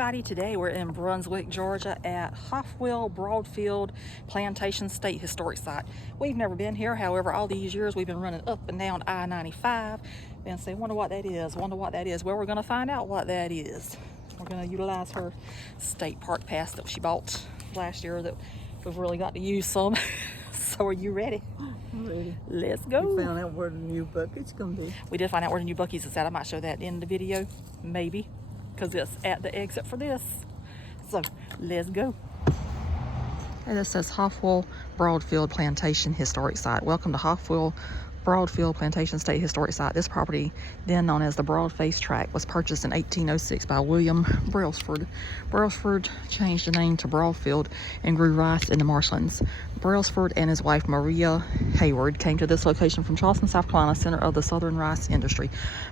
everybody. Today we're in Brunswick, Georgia at Hofwyl-Broadfield Plantation State Historic Site. We've never been here, however, all these years we've been running up and down I-95 and say, wonder what that is. Well, we're going to find out what that is. We're going to utilize her state park pass that she bought last year that we've really got to use some. So are you ready? I'm ready. Let's go. We found out where the new bucket's gonna be. We did find out where the new Buc-ee's is at. I might show that in the video, maybe, because it's at the exit for this. So let's go. Hey, this says Hofwyl-Broadfield Plantation Historic Site. Welcome to Hofwyl-Broadfield Plantation State Historic Site. This property, then known as the Broad-Face Tract, was purchased in 1806 by William Brailsford. Brailsford changed the name to Broadfield and grew rice in the marshlands. Brailsford and his wife Maria Hayward came to this location from Charleston, South Carolina, center of the southern rice industry.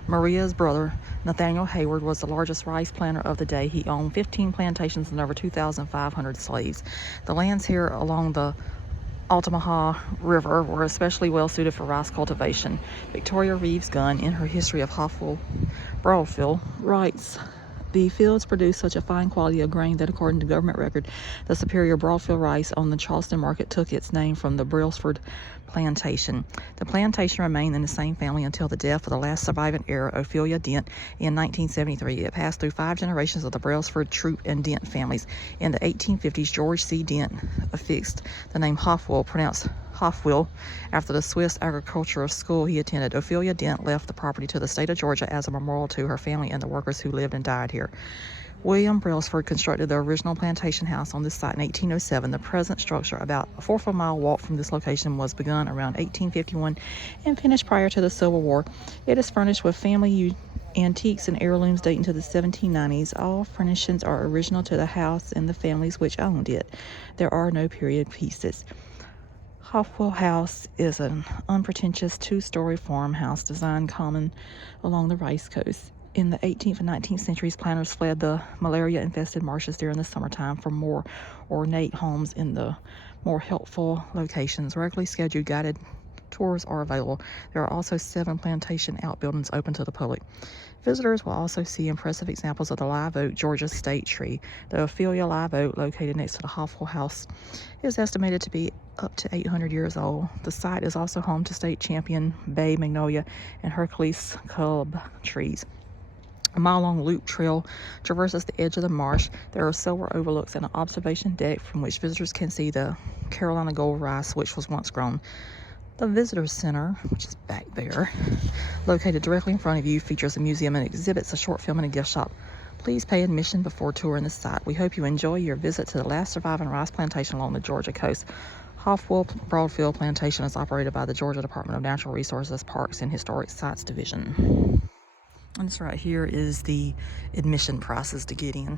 Maria's brother, Nathaniel Hayward, was the largest rice planter of the day. He owned 15 plantations and over 2,500 slaves. The lands here along the Altamaha River were especially well suited for rice cultivation. Victoria Reeves Gunn, in her history of Hofwyl-Broadfield, writes, "The fields produced such a fine quality of grain that, according to government record, the superior Broadfield rice on the Charleston market took its name from the Brailsford plantation. The plantation remained in the same family until the death of the last surviving heir, Ophelia Dent, in 1973. It passed through 5 generations of the Brailsford, Troop, and Dent families. In the 1850s, George C. Dent affixed the name Hofwyl, pronounced Hofwyl, after the Swiss agricultural school he attended. Ophelia Dent left the property to the state of Georgia as a memorial to her family and the workers who lived and died here. William Brailsford constructed the original plantation house on this site in 1807. The present structure, about a 4-mile walk from this location, was begun around 1851 and finished prior to the Civil War. It is furnished with family antiques and heirlooms dating to the 1790s. All furnishings are original to the house and the families which owned it. There are no period pieces. Hofwyl House is an unpretentious 2-story farmhouse designed common along the rice coast. In the 18th and 19th centuries, planters fled the malaria-infested marshes during the summertime for more ornate homes in the more helpful locations. Regularly scheduled guided tours are available. There are also 7 plantation outbuildings open to the public. Visitors will also see impressive examples of the live oak Georgia state tree. The Ophelia live oak, located next to the Hofwyl House, is estimated to be up to 800 years old. The site is also home to state champion Bay Magnolia and Hercules club trees. A mile-long loop trail traverses the edge of the marsh. There are several overlooks and an observation deck from which visitors can see the Carolina gold rice, which was once grown. The Visitor Center, which is back there, located directly in front of you, features a museum and exhibits, a short film, and a gift shop. Please pay admission before touring the site. We hope you enjoy your visit to the last surviving rice plantation along the Georgia coast. Hofwyl-Broadfield Plantation is operated by the Georgia Department of Natural Resources, Parks, and Historic Sites Division. And this right here is the admission prices to get in.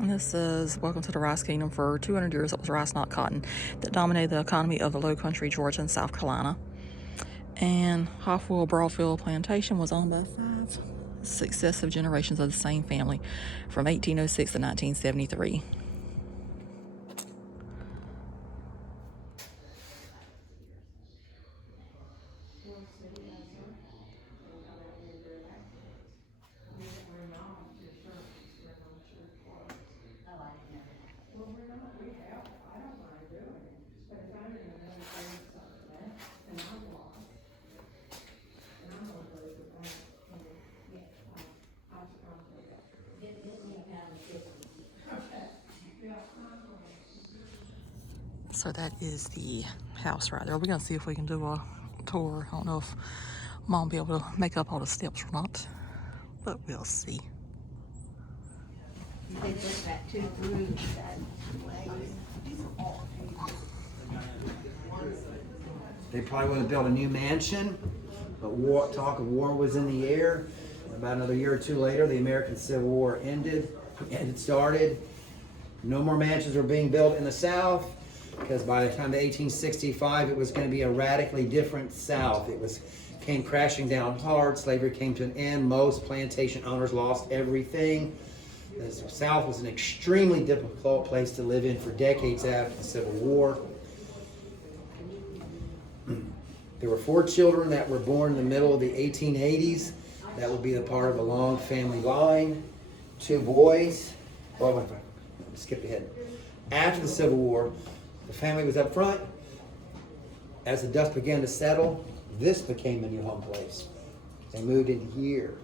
And this says, welcome to the Rice Kingdom. For 200 years, it was rice, not cotton, that dominated the economy of the low country, Georgia and South Carolina. And Hofwyl-Broadfield Plantation was owned by 5 successive generations of the same family from 1806 to 1973. So that is the house right there. We're gonna see if we can do a tour. I don't know if Mom will be able to make up all the steps or not, but we'll see. They put that two rooms. They probably would have built a new mansion, but talk of war was in the air. About another year or two later, the American Civil War ended, and it started. No more mansions were being built in the South, because by the time of 1865, it was going to be a radically different South. Came crashing down hard. Slavery came to an end. Most plantation owners lost everything. The South was an extremely difficult place to live in for decades after the Civil War. There were 4 children that were born in the middle of the 1880s. That would be the part of a long family line. 2 boys. Oh, wait, skip ahead. After the Civil War, the family was up front. As the dust began to settle, this became the new home place. They moved into here.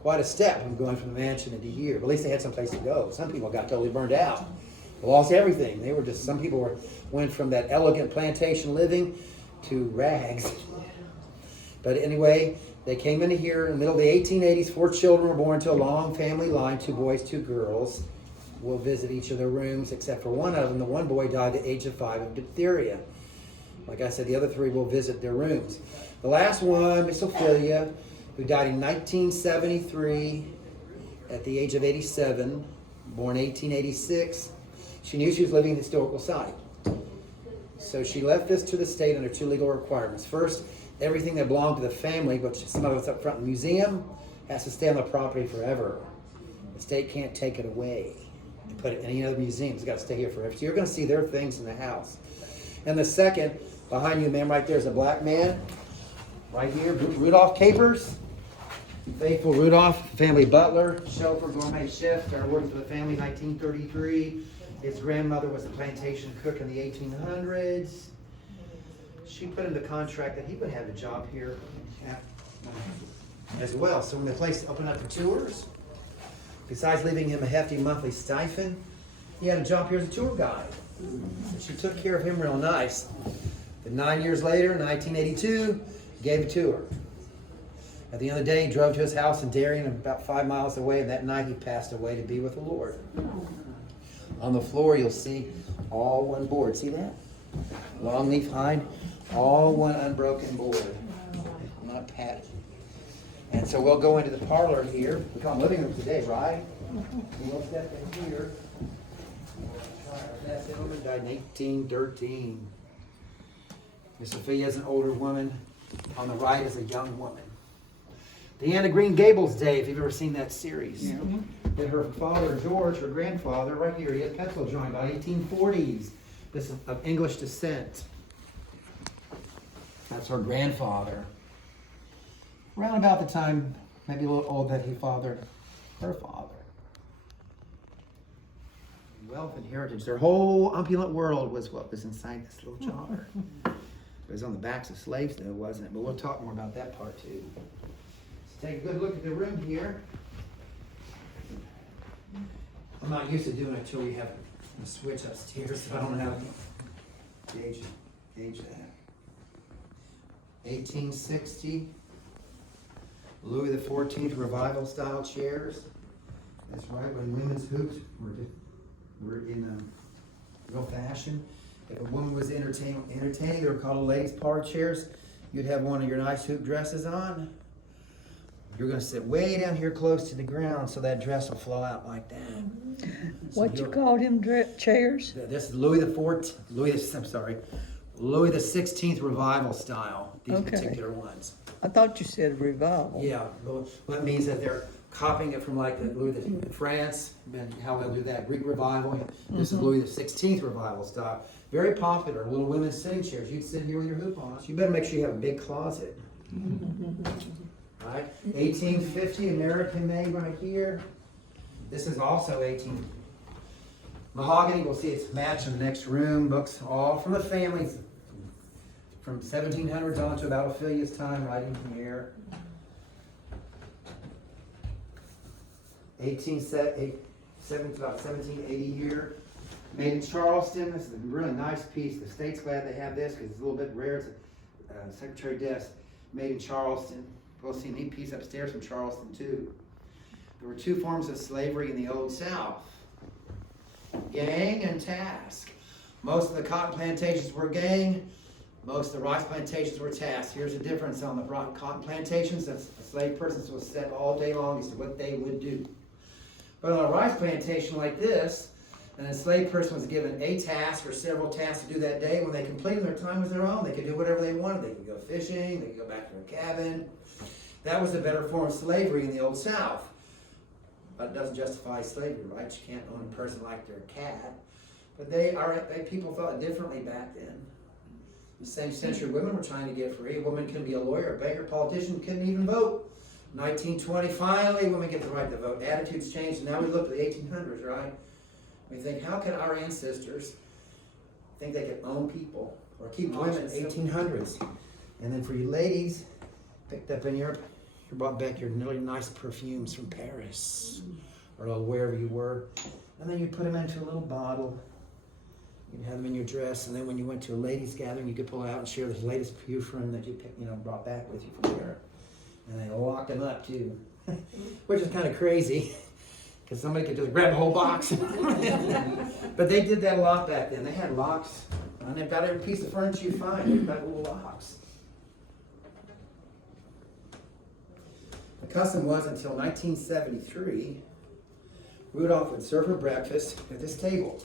Quite a step from going from the mansion into here. But at least they had some place to go. Some people got totally burned out. They lost everything. Some people went from that elegant plantation living to rags. But anyway, they came into here in the middle of the 1880s. 4 children were born to a long family line, 2 boys, 2 girls. We'll visit each of their rooms, except for one of them. The one boy died at the age of 5 of diphtheria. Like I said, the other 3 will visit their rooms. The last one, Miss Ophelia, who died in 1973 at the age of 87, born 1886. She knew she was living in a historical site. So she left this to the state under 2 legal requirements. First, everything that belonged to the family, but some of it's up front in the museum, has to stay on the property forever. The state can't take it away and put it in any other museum. It's got to stay here forever. So you're going to see their things in the house. And the second, behind you, ma'am, right there is a black man. Right here, Rudolph Capers. Faithful Rudolph, family butler, chauffeur, gourmet chef, started working for the family in 1933. His grandmother was a plantation cook in the 1800s. She put in the contract that he would have a job here as well. So when the place opened up for tours, besides leaving him a hefty monthly stipend, he had a job here as a tour guide. So she took care of him real nice. Then 9 years later, in 1982, gave a tour. At the end of the day, he drove to his house in Darien, about 5 miles away, and that night he passed away to be with the Lord. On the floor, you'll see all one board. See that? Long leaf pine, all one unbroken board, not padded. And so we'll go into the parlor here. We call them living rooms today, right? We'll step in here. That gentleman died in 1813. Miss Sophia is an older woman. On the right is a young woman. The Anne of Green Gables Day, if you've ever seen that series. Yeah. That her father, George, her grandfather, right here, he had pencil drawing by 1840s. This is of English descent. That's her grandfather. Around about the time, maybe a little old, that he fathered her father. Wealth and heritage. Their whole opulent world was what was inside this little jar. It was on the backs of slaves, though, wasn't it? But we'll talk more about that part, too. So take a good look at the room here. I'm not used to doing it until we have a switch upstairs, so I don't know how to gauge that. 1860, Louis XIV revival style chairs. That's right, when women's hoops were in real fashion. If a woman was entertaining, they were called ladies' parlor chairs. You'd have one of your nice hoop dresses on. You're going to sit way down here close to the ground so that dress will flow out like that. What you called him chairs? This is Louis the 16th revival style. These particular ones. I thought you said revival. Yeah, well, that means that they're copying it from like the Louis the France and how they'll do that Greek revival. This is Louis the 16th revival style. Very popular. Little women's sitting chairs. You can sit here with your hoop on. So you better make sure you have a big closet. Right? 1850, American made right here. This is also 18. Mahogany, we'll see it's matched in the next room. Books all from the families from 1700s on to about Ophelia's time, right in here. 1780 here. Made in Charleston. This is a really nice piece. The state's glad they have this because it's a little bit rare. It's a secretary desk made in Charleston. We'll see a neat piece upstairs from Charleston too. There were two forms of slavery in the Old South: gang and task. Most of the cotton plantations were gang. Most of the rice plantations were task. Here's the difference on the cotton plantations. A slave person was set all day long as to what they would do. But on a rice plantation like this, an enslaved person was given a task or several tasks to do that day. When they completed, their time was their own. They could do whatever they wanted. They could go fishing. They could go back to their cabin. That was a better form of slavery in the Old South. But it doesn't justify slavery, right? You can't own a person like their cat. But people thought differently back then. In the same century, women were trying to get free. A woman couldn't be a lawyer, a banker, politician, couldn't even vote. 1920, finally, women get the right to vote. Attitudes changed, and now we look at the 1800s, right? We think, how can our ancestors think they could own people or keep women in the 1800s? And then for you ladies, picked up in Europe, you brought back your really nice perfumes from Paris or wherever you were. And then you put them into a little bottle. You'd have them in your dress, and then when you went to a ladies' gathering, you could pull out and share the latest perfume that you brought back with you from Europe. And they locked them up too, which is kind of crazy, because somebody could just grab a whole box. But they did that a lot back then. They had locks on about every piece of furniture you find. They've got little locks. The custom was until 1973, Rudolph would serve her breakfast at this table.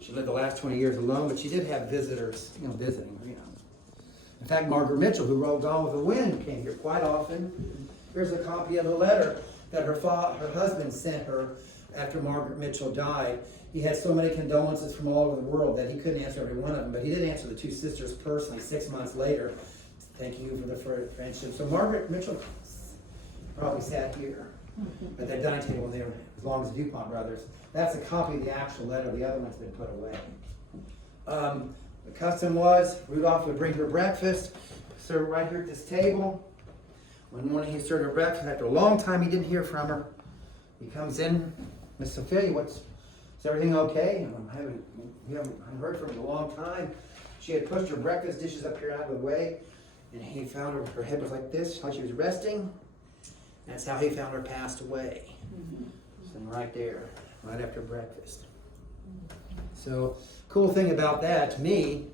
She lived the last 20 years alone, but she did have visitors, visiting her, In fact, Margaret Mitchell, who wrote Gone with the Wind, came here quite often. Here's a copy of a letter that her husband sent her after Margaret Mitchell died. He had so many condolences from all over the world that he couldn't answer every one of them, but he did answer the two sisters personally 6 months later. Thank you for the friendship. So Margaret Mitchell probably sat here at that dining table when they were as long as the DuPont brothers. That's a copy of the actual letter. The other one's been put away. The custom was Rudolph would bring her breakfast, serve right here at this table. One morning he served her breakfast. After a long time he didn't hear from her. He comes in, Miss Ophelia, is everything okay? We haven't heard from her in a long time. She had pushed her breakfast dishes up here out of the way, and he found her head was like this, while she was resting. That's how he found her passed away. Sitting right there, right after breakfast. So, cool thing about that to me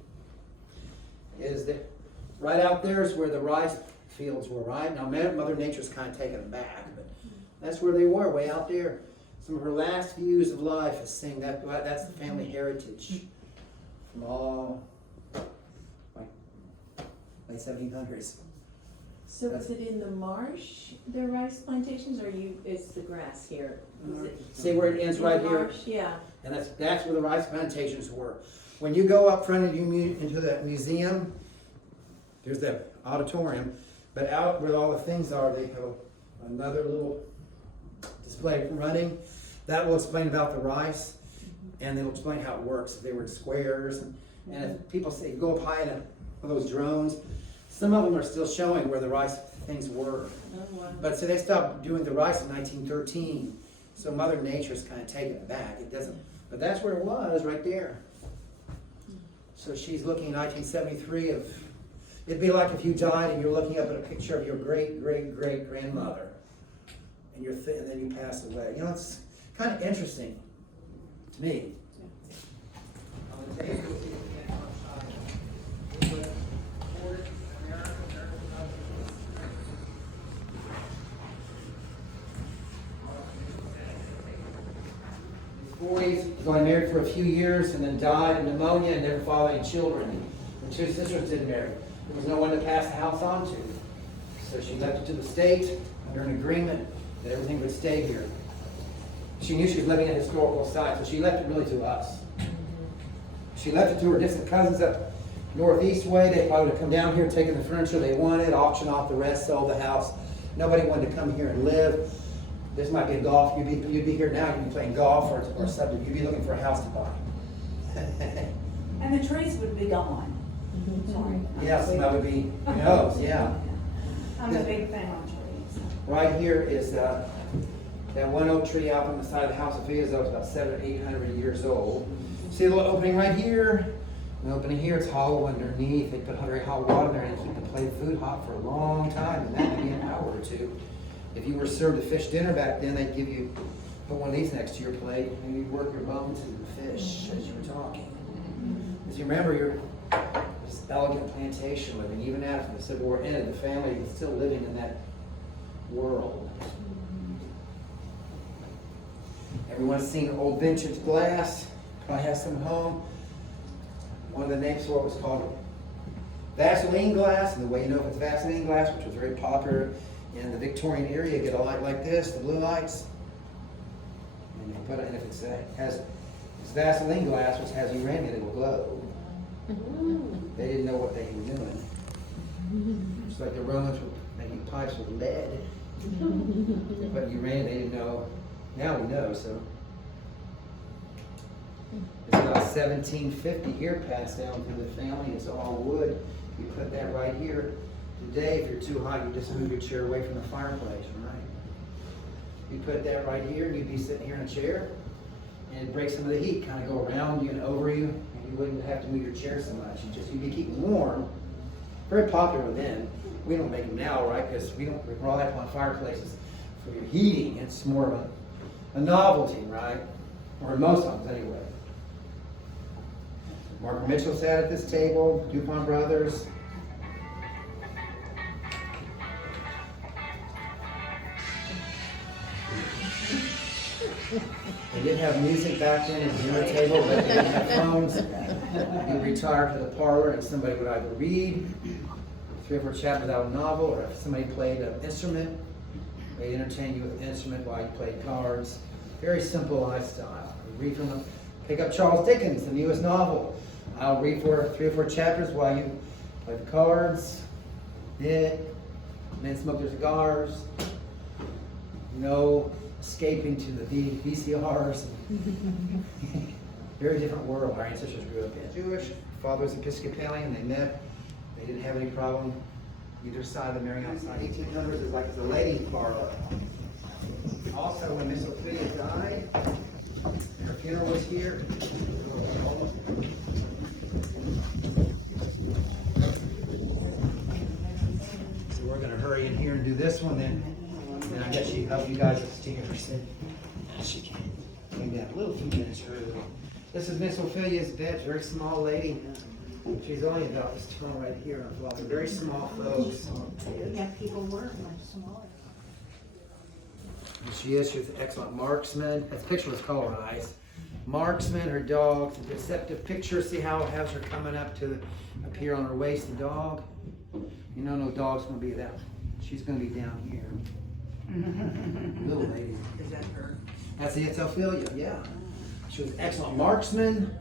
is that right out there is where the rice fields were, right? Now, Mother Nature's kind of taken them back, but that's where they were, way out there. Some of her last views of life is seeing that. That's the family heritage from all late 1700s. So is it in the marsh, the rice plantations, or is the grass here? See where it ends right here? Marsh? Yeah. And that's where the rice plantations were. When you go up front into the museum, there's the auditorium, but out where all the things are, they have another little display running. That will explain about the rice, and they'll explain how it works. They were in squares, and if people say, go up high in one of those drones, some of them are still showing where the rice things were. Oh, wow. But so they stopped doing the rice in 1913. So Mother Nature's kind of taken it back. It doesn't, but that's where it was, right there. So she's looking in 1973 of, it'd be like if you died and you're looking up at a picture of your great-great-great-grandmother, and and then you pass away. It's kind of interesting to me. On the table, boys was only married for a few years and then died of pneumonia and never fathered any children. The two sisters didn't marry. There was no one to pass the house on to. So she left it to the state under an agreement that everything would stay here. She knew she was living in a historical site, so she left it really to us. She left it to her distant cousins up northeast way. They probably would have come down here, taken the furniture they wanted, auctioned off the rest, sold the house. Nobody wanted to come here and live. This might be a golf. You'd be here now. You'd be playing golf or something. You'd be looking for a house to buy. And the trees would be gone. Sorry. Yeah, so that would be. Who knows? Yeah. I'm a big fan of trees. Right here is that one oak tree out on the side of the house of Via's that was about 700 or 800 years old. See the little opening right here? The opening here, it's hollow underneath. They put very hot water in there and keep the plate of food hot for a long time, and that may be an hour or two. If you were served a fish dinner back then, they'd give you, put one of these next to your plate, and you'd work your bones into the fish as you were talking. As you remember, you're this elegant plantation living. Even after the Civil War ended, the family was still living in that world. Everyone's seen old vintage glass, probably has some home. One of the names for it was called Vaseline glass, and the way you know if it's Vaseline glass, which was very popular in the Victorian era, you get a light like this, the blue lights. And if you put it, and if it's it's Vaseline glass, which has uranium, it will glow. They didn't know what they were doing. Just like the Romans were making pipes with lead. But uranium, they didn't know. Now we know, so. It's about 1750 here passed down through the family. It's all wood. You put that right here. Today, if you're too hot, you just move your chair away from the fireplace, right? You put that right here, and you'd be sitting here in a chair, and it'd break some of the heat, kind of go around you and over you, and you wouldn't have to move your chair so much. You'd be keeping warm. Very popular then. We don't make them now, right? Because we don't rely upon fireplaces for your heating. It's more of a novelty, right? Or most times, anyway. Margaret Mitchell sat at this table, DuPont Brothers. They didn't have music back then at the dinner table, but they didn't have phones. You retired to the parlor and somebody would either read 3 or 4 chapters out of a novel, or if somebody played an instrument, they'd entertain you with an instrument while you played cards. Very simple lifestyle. You read from them, pick up Charles Dickens, the newest novel. I'll read for 3 or 4 chapters while you play the cards, knit, men smoke their cigars. No escaping to the VCRs. Very different world our ancestors grew up in. Jewish, father was Episcopalian, they met. They didn't have any problem either side of the marrying outside. 1800s is like the ladies' parlor. Also, when Miss Ophelia died, her funeral was here. So we're going to hurry in here and do this one, then I guess she help you guys upstairs. She can. Maybe a little few minutes early. This is Miss Ophelia's bed, very small lady. She's only about this tall right here on the floor. Very small folks. Yeah, people were much smaller. And she's an excellent marksman. That picture was colorized. Marksman, her dog, a deceptive picture. See how it has her coming up here on her waist, the dog. You know, no dog's gonna be that. She's gonna be down here. Little lady. Is that her? It's Ophelia, yeah. She was an excellent marksman,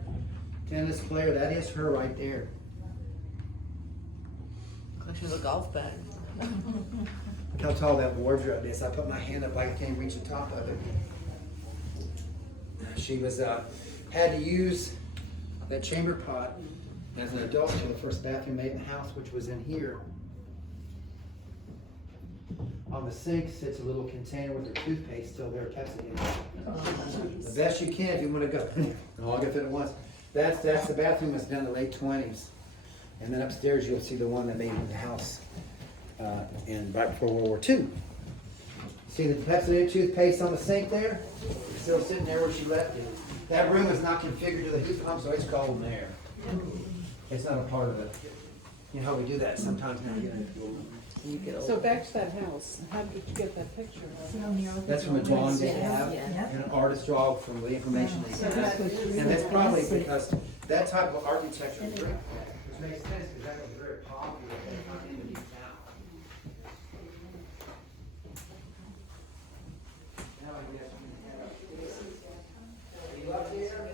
tennis player. That is her right there. She's a golf bag. Look how tall that wardrobe is. I put my hand up like I can't reach the top of it. She was had to use that chamber pot as an adult for the first bathroom made in the house, which was in here. On the sink sits a little container with her toothpaste still there, Pepsi in it. The best you can if you want to go. No, I'll get it at once. That's the bathroom that's done in the late 20s. And then upstairs you'll see the one that made in the house right before World War II. See the Pepsi toothpaste on the sink there? It's still sitting there where she left it. That room is not configured to the heat pump, so it's cold in there. It's not a part of it. You know how we do that sometimes now. You get old. So back to that house, how did you get that picture? That's from a drawing they have, and an artist draw from the information they have. And that's probably because that type of architecture is very, which makes sense because that was very popular at that time in the town. Now I guess we can head upstairs. Are you up there?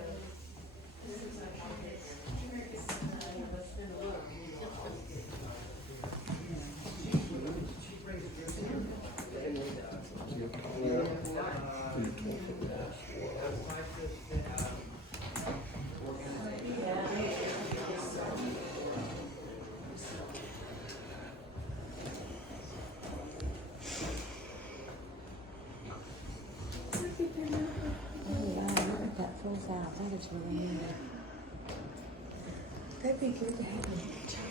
That'd be good to have a child.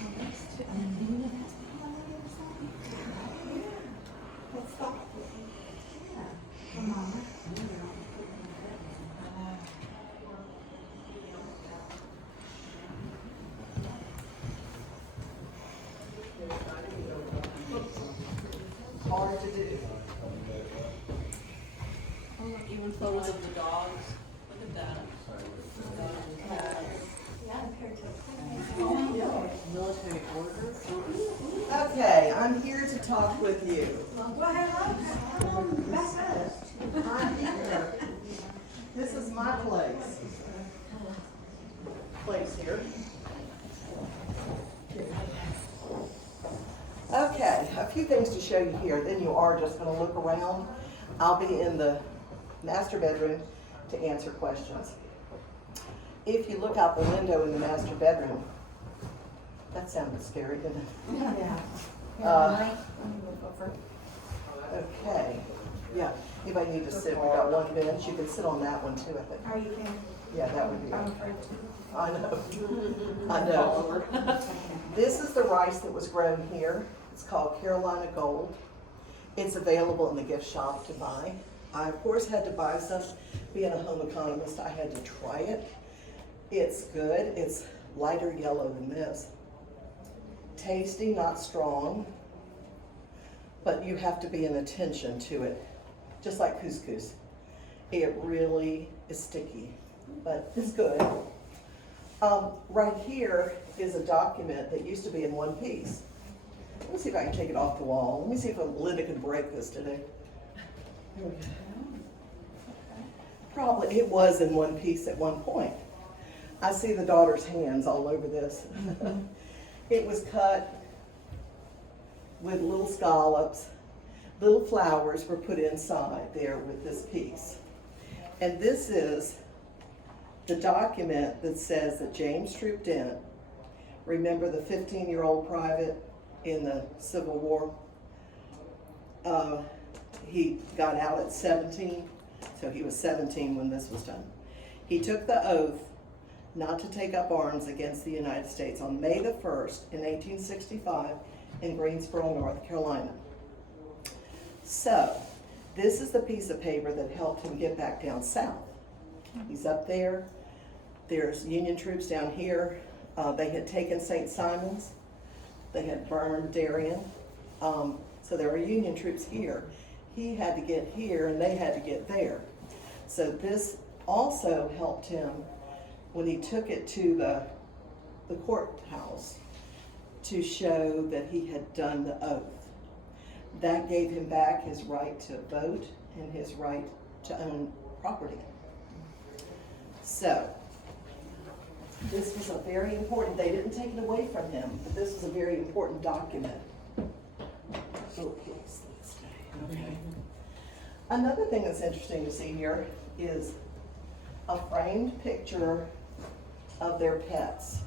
Hard to do. Even photos of the dogs. Look at that. Military order. Okay, I'm here to talk with you. I'm here. This is my place. Place here. Okay, a few things to show you here. Then you are just going to look around. I'll be in the master bedroom to answer questions. If you look out the window in the master bedroom, that sounded scary, didn't it? Yeah. Okay, yeah, anybody need to sit, we got one bench, you can sit on that one too, I think. Are you kidding? Yeah, that would be I'm good. afraid to. I know, I know. This is the rice that was grown here, it's called Carolina Gold. It's available in the gift shop to buy. I, of course, had to buy some. Being a home economist, I had to try it. It's good, it's lighter yellow than this. Tasty, not strong, but you have to be in attention to it, just like couscous. It really is sticky, but it's good. Right here is a document that used to be in one piece. Let me see if I can take it off the wall. Let me see if Linda can break this today. Here we go. Probably, it was in one piece at one point. I see the daughter's hands all over this. It was cut with little scallops. Little flowers were put inside there with this piece. And this is the document that says that James Troop Dent, remember the 15-year-old private in the Civil War? He got out at 17, so he was 17 when this was done. He took the oath not to take up arms against the United States on May the 1st in 1865 in Greensboro, North Carolina. So, this is the piece of paper that helped him get back down south. He's up there. There's Union troops down here. They had taken St. Simon's. They had burned Darien. So there were Union troops here. He had to get here and they had to get there. So this also helped him when he took it to the courthouse to show that he had done the oath. That gave him back his right to vote and his right to own property. So, this was a very important, they didn't take it away from him, but this was a very important document. Oh, please, let's stay, okay. Another thing that's interesting to see here is a framed picture of their pets.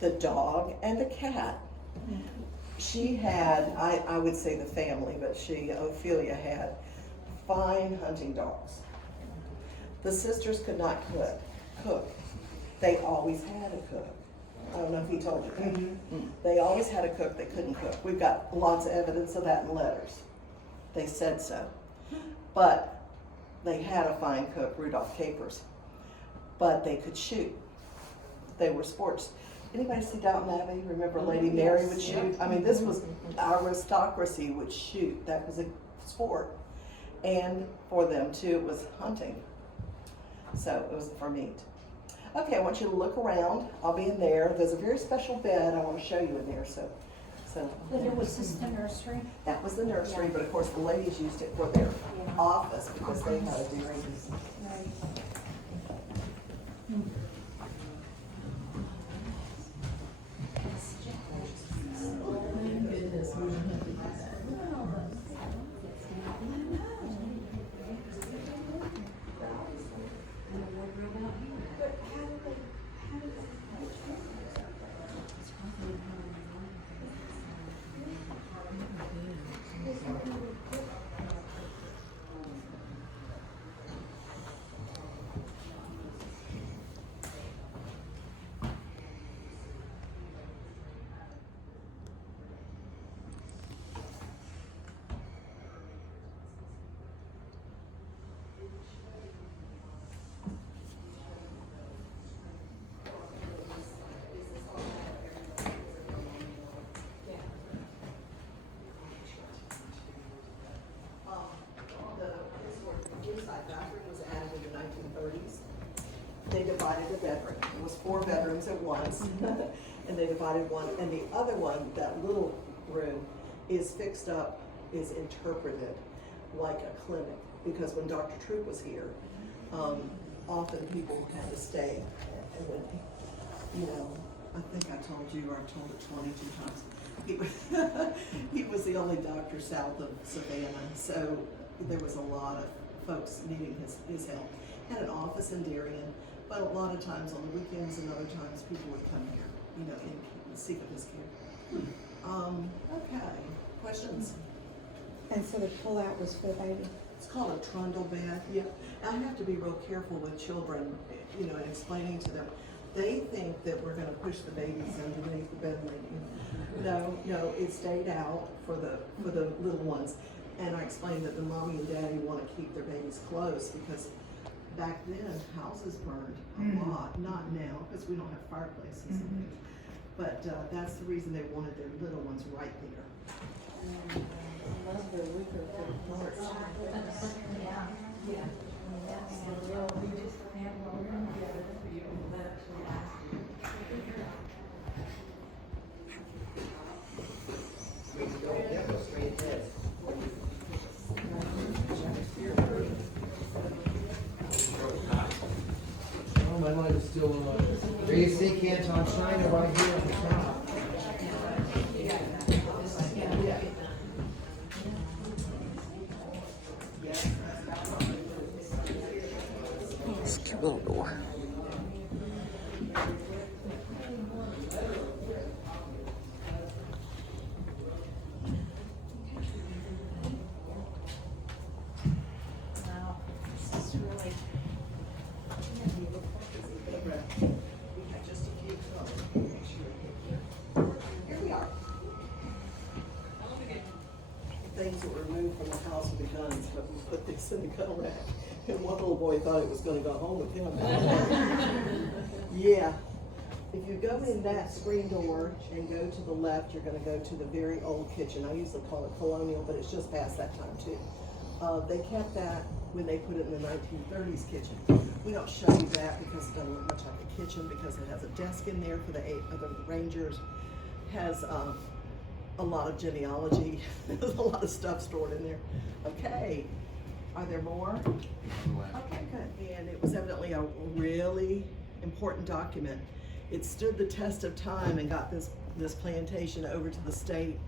The dog and the cat. She had, I would say the family, but Ophelia had fine hunting dogs. The sisters could not cook. They always had a cook. I don't know if he told you that. They always had a cook that couldn't cook. We've got lots of evidence of that in letters. They said so. But they had a fine cook, Rudolph Capers. But they could shoot. They were sports. Anybody see Downton Abbey? Remember Lady Mary would shoot? I mean, this was aristocracy would shoot. That was a sport. And for them too, it was hunting. So it was for meat. Okay, I want you to look around. I'll be in there. There's a very special bed I want to show you in there. So Was this the nursery? that was the nursery, but of course the ladies used it for their office because they had a dairy business. Right. divided a bedroom. It was 4 bedrooms at once, and they divided one, and the other one, that little room, is fixed up, is interpreted like a clinic, because when Dr. Troop was here, often people had to stay, and when, you know, I think I told you, or I told it 22 times, he was the only doctor south of Savannah, so there was a lot of folks needing his help. Had an office in Darien, but a lot of times on the weekends and other times people would come here, you know, in seek of his care. Okay, questions? And so the pullout was for the baby? It's called a trundle bed. Yeah, I have to be real careful with children, you know, in explaining to them. They think that we're going to push the babies underneath the bed. No, it stayed out for the little ones. And I explained that the mommy and daddy want to keep their babies close because back then houses burned a lot. Not now because we don't have fireplaces and things. But that's the reason they wanted their little ones right there. Oh, my light is still on. There you see Canton China right here on the top. It's a cute little door. Here we are. Things that were removed from the house with the guns, but we put this in the gun rack. And one little boy thought it was gonna go home with him. Yeah. If you go in that screen door and go to the left, you're gonna go to the very old kitchen. I usually call it colonial, but it's just past that time too. They kept that when they put it in the 1930s kitchen. We don't show you that because it doesn't look much like a kitchen because it has a desk in there for the 8 other Rangers. Has a lot of genealogy. There's a lot of stuff stored in there. Okay, are there more? Okay, good. And it was evidently a really important document. It stood the test of time and got this plantation over to the state.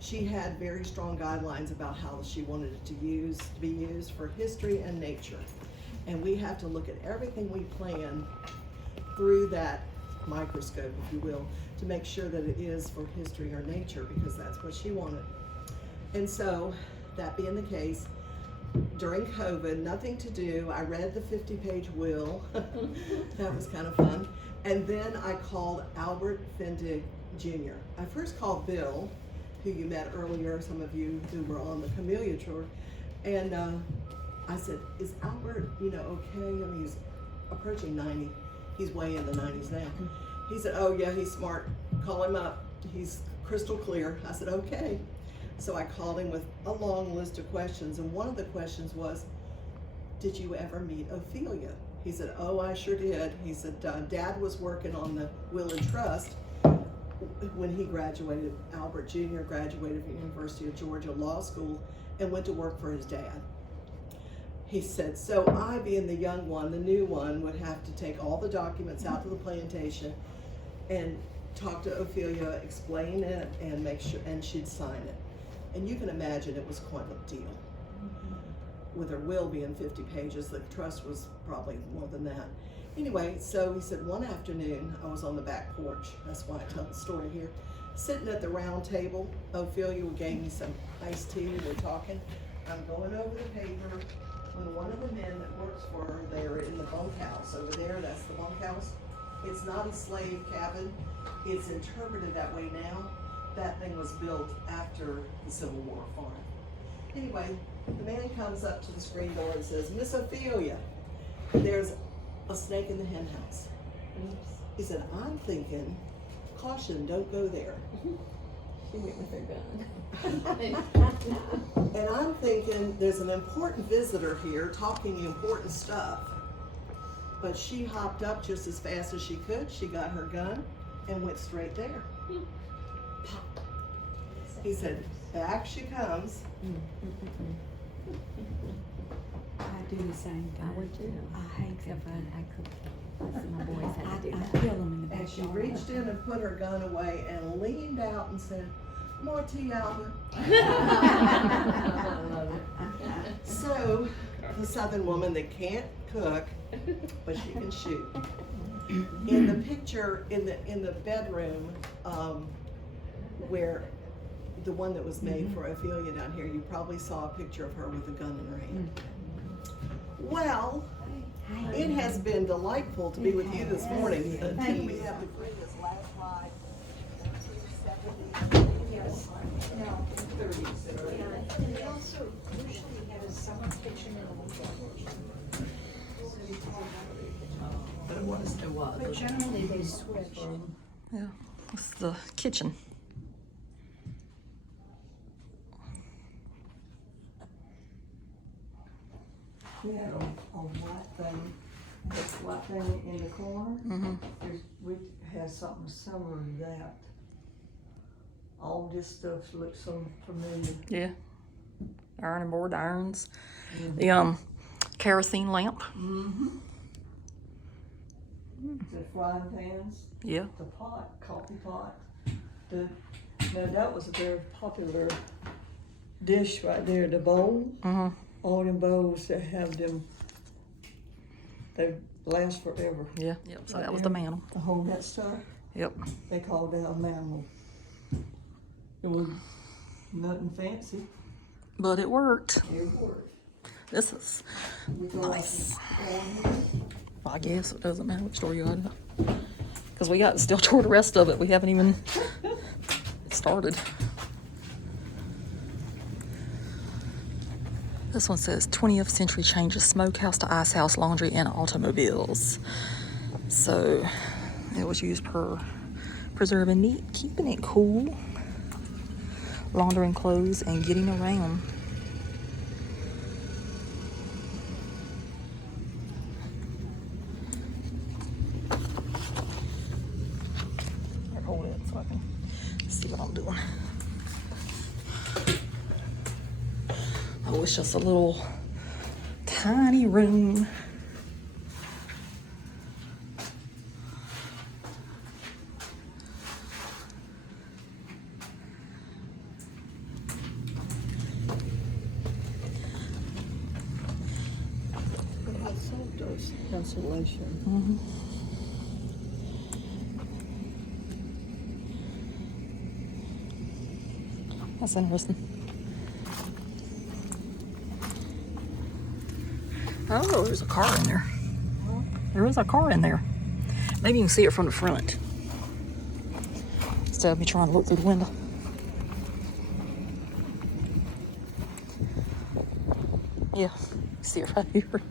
She had very strong guidelines about how she wanted it to be used for history and nature. And we have to look at everything we plan through that microscope, if you will, to make sure that it is for history or nature, because that's what she wanted. And so, that being the case, during COVID, nothing to do, I read the 50-page will. That was kind of fun. And then I called Albert Fendig Jr. I first called Bill, who you met earlier, some of you who were on the Camellia tour, and I said, is Albert, you know, okay? I mean, he's approaching 90. He's way in the 90s now. He said, oh yeah, he's smart. Call him up. He's crystal clear. I said, okay. So I called him with a long list of questions, and one of the questions was, did you ever meet Ophelia? He said, oh, I sure did. He said, Dad was working on the will and trust when he graduated. Albert Jr. graduated from the University of Georgia Law School and went to work for his dad. He said, so I, being the young one, the new one, would have to take all the documents out to the plantation and talk to Ophelia, explain it, and make sure, and she'd sign it. And you can imagine it was quite a deal. With her will being 50 pages, the trust was probably more than that. Anyway, so he said one afternoon, I was on the back porch, that's why I tell the story here, sitting at the round table. Ophelia gave me some iced tea, we're talking. I'm going over the paper when one of the men that works for her, they were in the bunkhouse over there, that's the bunkhouse. It's not a slave cabin, it's interpreted that way now. That thing was built after the Civil War farm. Anyway, the man comes up to the screen door and says, Miss Ophelia, there's a snake in the hen house. He said, I'm thinking, caution, don't go there. She went with her gun. And I'm thinking, there's an important visitor here talking important stuff. But she hopped up just as fast as she could. She got her gun and went straight there. Pop. He said, back she comes. I do the same thing. I would too. I hate Except that. for I could. My boys had to do I that. kill them in the And she backyard. reached in and put her gun away and leaned out and said, more tea, Albert. I love it. So, the Southern woman that can't cook, but she can shoot. In the picture, in the bedroom, where the one that was made for Ophelia down here, you probably saw a picture of her with a gun in her hand. Well, it has been delightful to be with you this morning. The team we have to bring this last slide. And they also usually have a summer kitchen But it was. but generally they switch. Yeah, this is the kitchen. We had a white thing, this white thing in the corner. We had something similar to that. All this stuff looks so familiar. Yeah. Ironing board, irons. The kerosene lamp. The frying pans, Yeah. the pot, coffee pot. Now that was a very popular dish right there, the bowl. All them bowls that have them, they last forever. Yeah. Yep. So Right that was the there. mantle. To hold that stuff, Yep. they called that a mantle. It was nothing fancy. But it worked. It worked. This is We go out nice. and I guess it doesn't matter which store you got it. Because we got still toward the rest of it. We haven't even started. This one says 20th century changes smokehouse to ice house, laundry, and automobiles. So it was used for preserving meat, keeping it cool, laundering clothes, and getting around. Here, hold it so I can see what I'm doing. Oh, it's just a little tiny room. it sold us insulation. That's interesting. Oh, there's a car in there. There is a car in there. Maybe you can see it from the front instead of me trying to look through the window. Yeah, see it right here.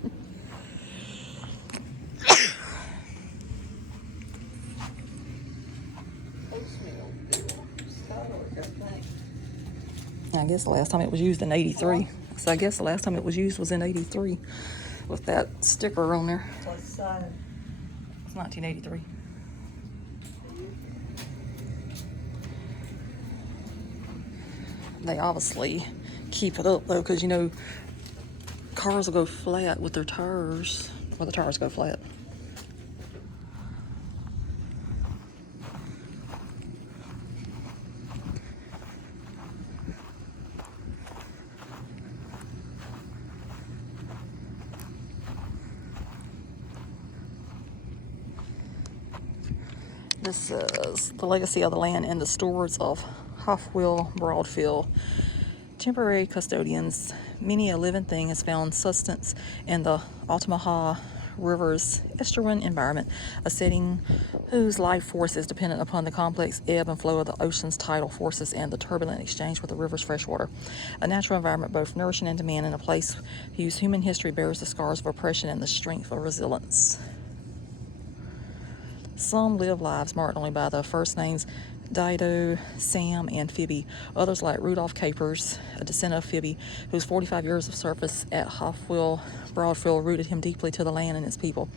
I guess the last time it was used in 83. So I guess the last time it was used was in 83 with that sticker on there. What side? It's 1983. They obviously keep it up though, because you know, cars will go flat with their tires, or the tires go flat. This is the legacy of the land and the stewards of Hofwyl-Broadfield. Temporary custodians, many a living thing has found sustenance in the Altamaha River's estuarine environment, a setting whose life force is dependent upon the complex ebb and flow of the ocean's tidal forces and the turbulent exchange with the river's freshwater. A natural environment both nourishing and demanding, a place whose human history bears the scars of oppression and the strength of resilience. Some live lives marked only by the first names Dido, Sam, and Phoebe. Others like Rudolph Capers, a descendant of Phoebe, whose 45 years of service at Hofwyl-Broadfield rooted him deeply to the land and its people.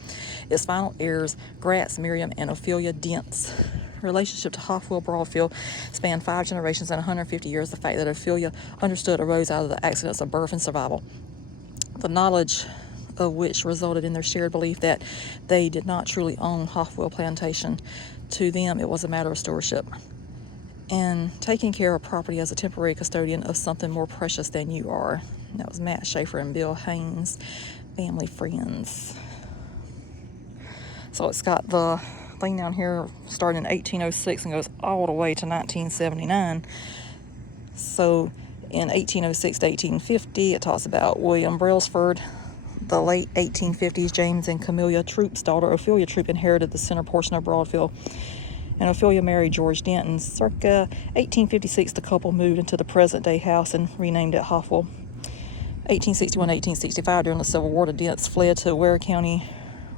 Its final heirs, Gratz, Miriam, and Ophelia Dent's relationship to Hofwyl-Broadfield spanned 5 generations and 150 years. The fact that Ophelia understood arose out of the accidents of birth and survival, the knowledge of which resulted in their shared belief that they did not truly own Hofwyl Plantation. To them, it was a matter of stewardship and taking care of property as a temporary custodian of something more precious than you are. That was Matt Schaefer and Bill Haynes, family friends. So it's got the thing down here starting in 1806 and goes all the way to 1979. So in 1806 to 1850, it talks about William Brailsford. The late 1850s, James and Camilla Troop's daughter, Ophelia Troop, inherited the center portion of Broadfield, and Ophelia married George Denton. Circa 1856, the couple moved into the present-day house and renamed it Hofwyl. 1861-1865, during the Civil War, the Dents fled to Ware County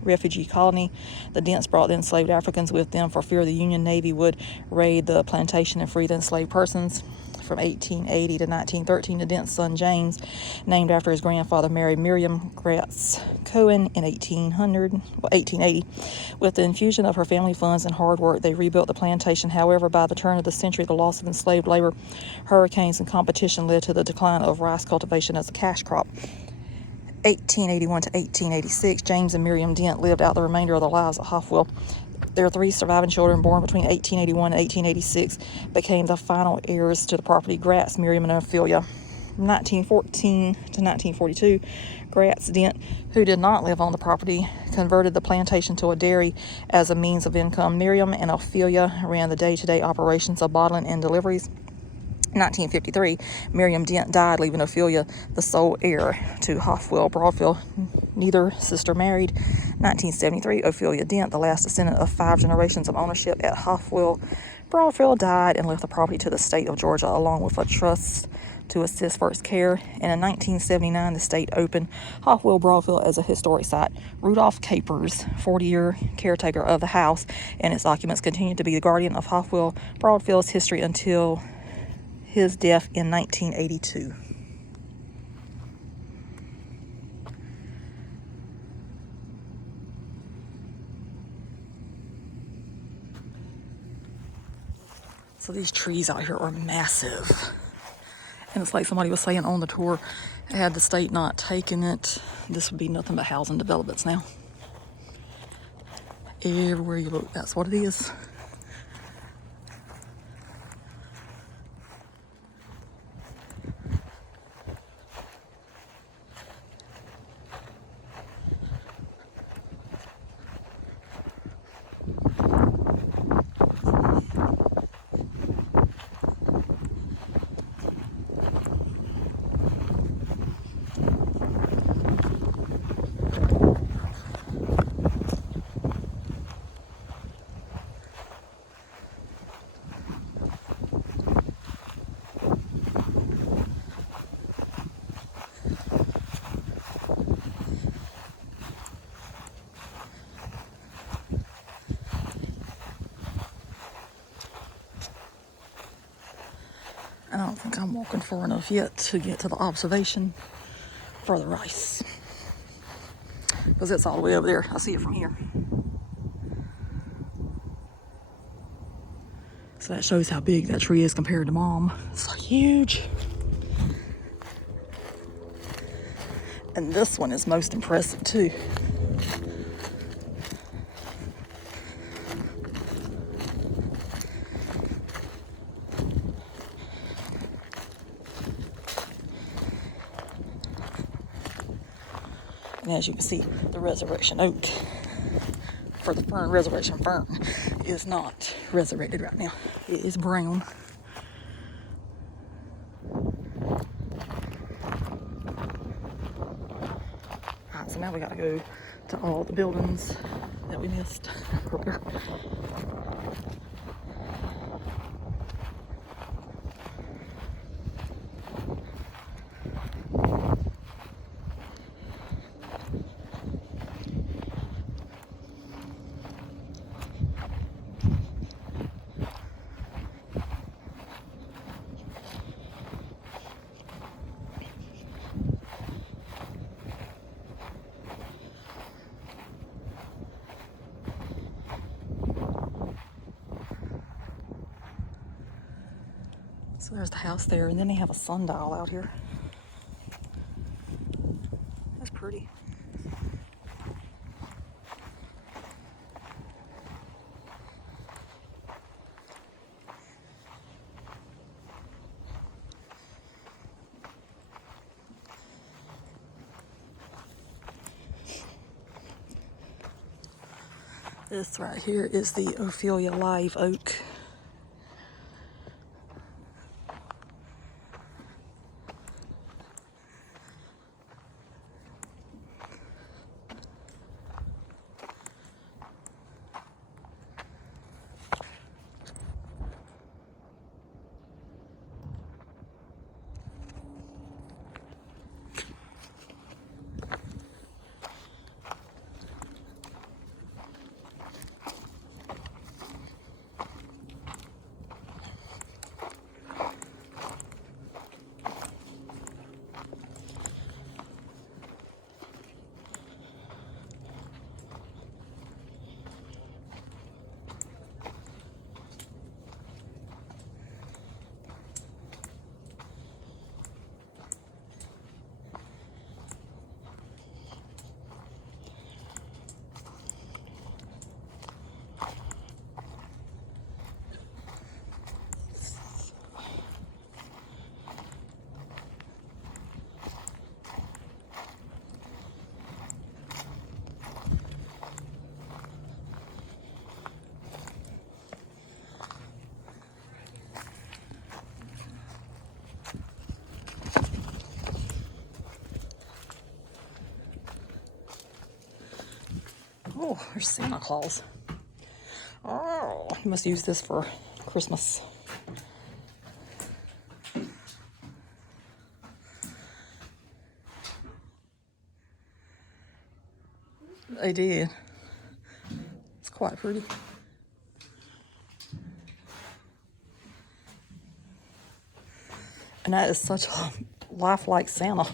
refugee colony. The Dents brought the enslaved Africans with them for fear the Union Navy would raid the plantation and free the enslaved persons. From 1880 to 1913, the Dent's son James, named after his grandfather, married Miriam Gratz Cohen in 1880. With the infusion of her family funds and hard work, they rebuilt the plantation. However, by the turn of the century, the loss of enslaved labor, hurricanes, and competition led to the decline of rice cultivation as a cash crop. 1881 to 1886, James and Miriam Dent lived out the remainder of their lives at Hofwyl. Their 3 surviving children, born between 1881 and 1886, became the final heirs to the property: Gratz, Miriam, and Ophelia. From 1914 to 1942, Gratz Dent, who did not live on the property, converted the plantation to a dairy as a means of income. Miriam and Ophelia ran the day-to-day operations of bottling and deliveries. 1953, Miriam Dent died, leaving Ophelia the sole heir to Hofwyl-Broadfield. Neither sister married. 1973, Ophelia Dent, the last descendant of 5 generations of ownership at Hofwyl-Broadfield, died and left the property to the state of Georgia, along with a trust to assist first care. And in 1979, the state opened Hofwyl-Broadfield as a historic site. Rudolph Capers, 40-year caretaker of the house and its occupants, continued to be the guardian of Hofwyl-Broadfield's history until his death in 1982. So these trees out here are massive. And it's like somebody was saying on the tour, had the state not taken it, this would be nothing but housing developments now. Everywhere you look, that's what it is. I don't think I'm walking far enough yet to get to the observation for the rice, because it's all the way over there. I see it from here. So that shows how big that tree is compared to Mom. It's huge. And this one is most impressive too. And as you can see, the resurrection oak for the fern, resurrection fern, is not resurrected right now. It is brown. Alright, so now we gotta go to all the buildings that we missed earlier. So there's the house there, and then they have a sundial out here. That's pretty. This right here is the Ophelia live oak. Oh, there's Santa Claus. Oh, you must use this for Christmas. They did. It's quite pretty. And that is such a lifelike Santa.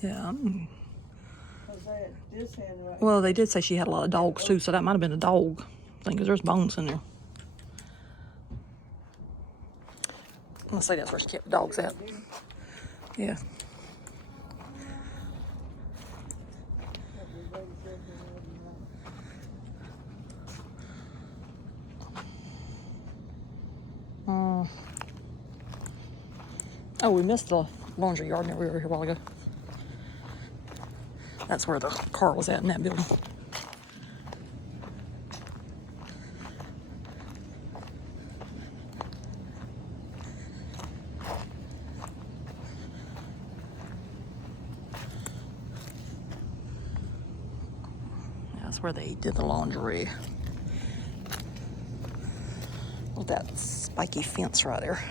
Yeah. Cause that, this hand right. Well, they did say she had a lot of dogs too, so that might have been a dog thing, because there's bones in there. Let's say that's where she kept the dogs at. Yeah. Oh, we missed the laundry yard when we were here a while ago. That's where the car was at in that building. That's where they did the laundry. With that spiky fence right there.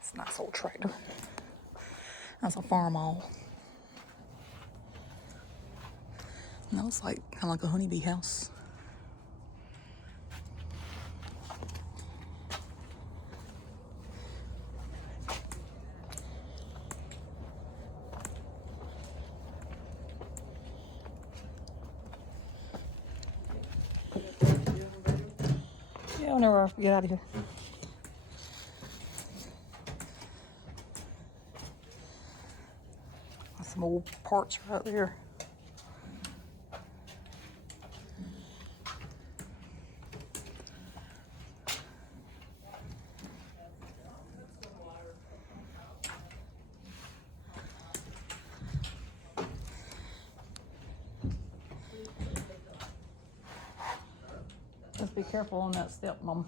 It's a nice old tractor. That's a farm all. And that was like kind of like a honeybee house. Yeah, whenever I get out of here. Some old parts right there. Just be careful on that step, Mom.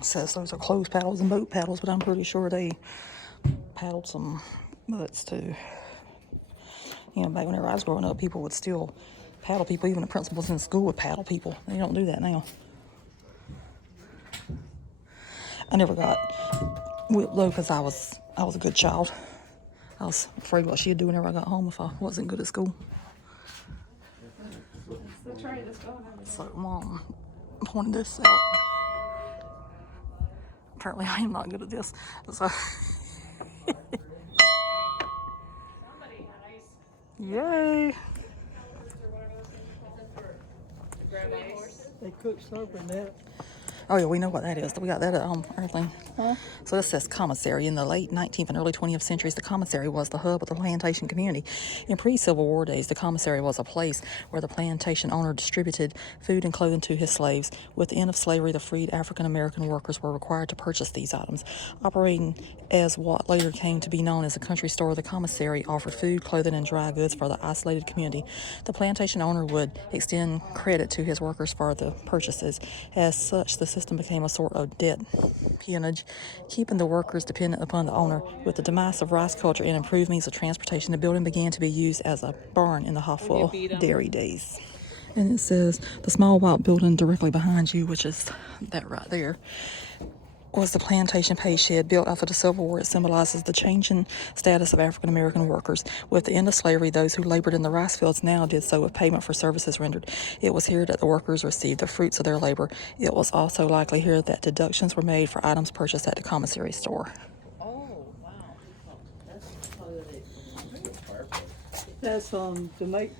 It says those are clothes paddles and boat paddles, but I'm pretty sure they paddled some butts too. You know, back whenever I was growing up, people would still paddle people. Even the principals in school would paddle people. They don't do that now. I never got whipped though because I was a good child. I was afraid what she'd do whenever I got home if I wasn't good at school. So Mom pointed this out. Apparently I am not good at this. So yay! They cook serpent that. Oh yeah, we know what that is. We got that at everything. Huh? So this says commissary. In the late 19th and early 20th centuries, the commissary was the hub of the plantation community. In pre-Civil War days, the commissary was a place where the plantation owner distributed food and clothing to his slaves. With the end of slavery, the freed African American workers were required to purchase these items. Operating as what later came to be known as a country store, the commissary offered food, clothing, and dry goods for the isolated community. The plantation owner would extend credit to his workers for the purchases. As such, the system became a sort of debt peonage, keeping the workers dependent upon the owner. With the demise of rice culture and improved means of transportation, the building began to be used as a barn in the Hofwyl dairy days. And it says the small white building directly behind you, which is that right there, was the plantation pay shed built after the Civil War. It symbolizes the changing status of African American workers. With the end of slavery, those who labored in the rice fields now did so with payment for services rendered. It was here that the workers received the fruits of their labor. It was also likely here that deductions were made for items purchased at the commissary store. Oh, wow. That's totally perfect. That's to make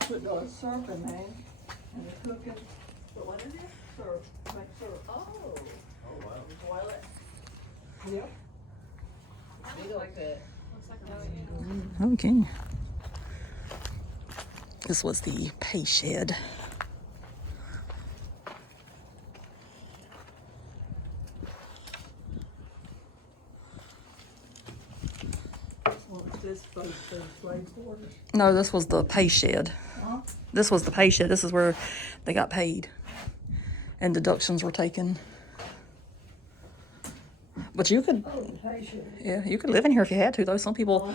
put a serpent man and the cooking. But what is it? Syrup. Make syrup. Oh. Oh, wow. Boil it. Yep. Be like a. Okay. This was the pay shed. What's this for the slave quarters? No, this was the pay shed. Huh? This was the pay shed. This is where they got paid and deductions were taken. But you could, Oh, the patient. yeah, you could live in here if you had to, though. Some people,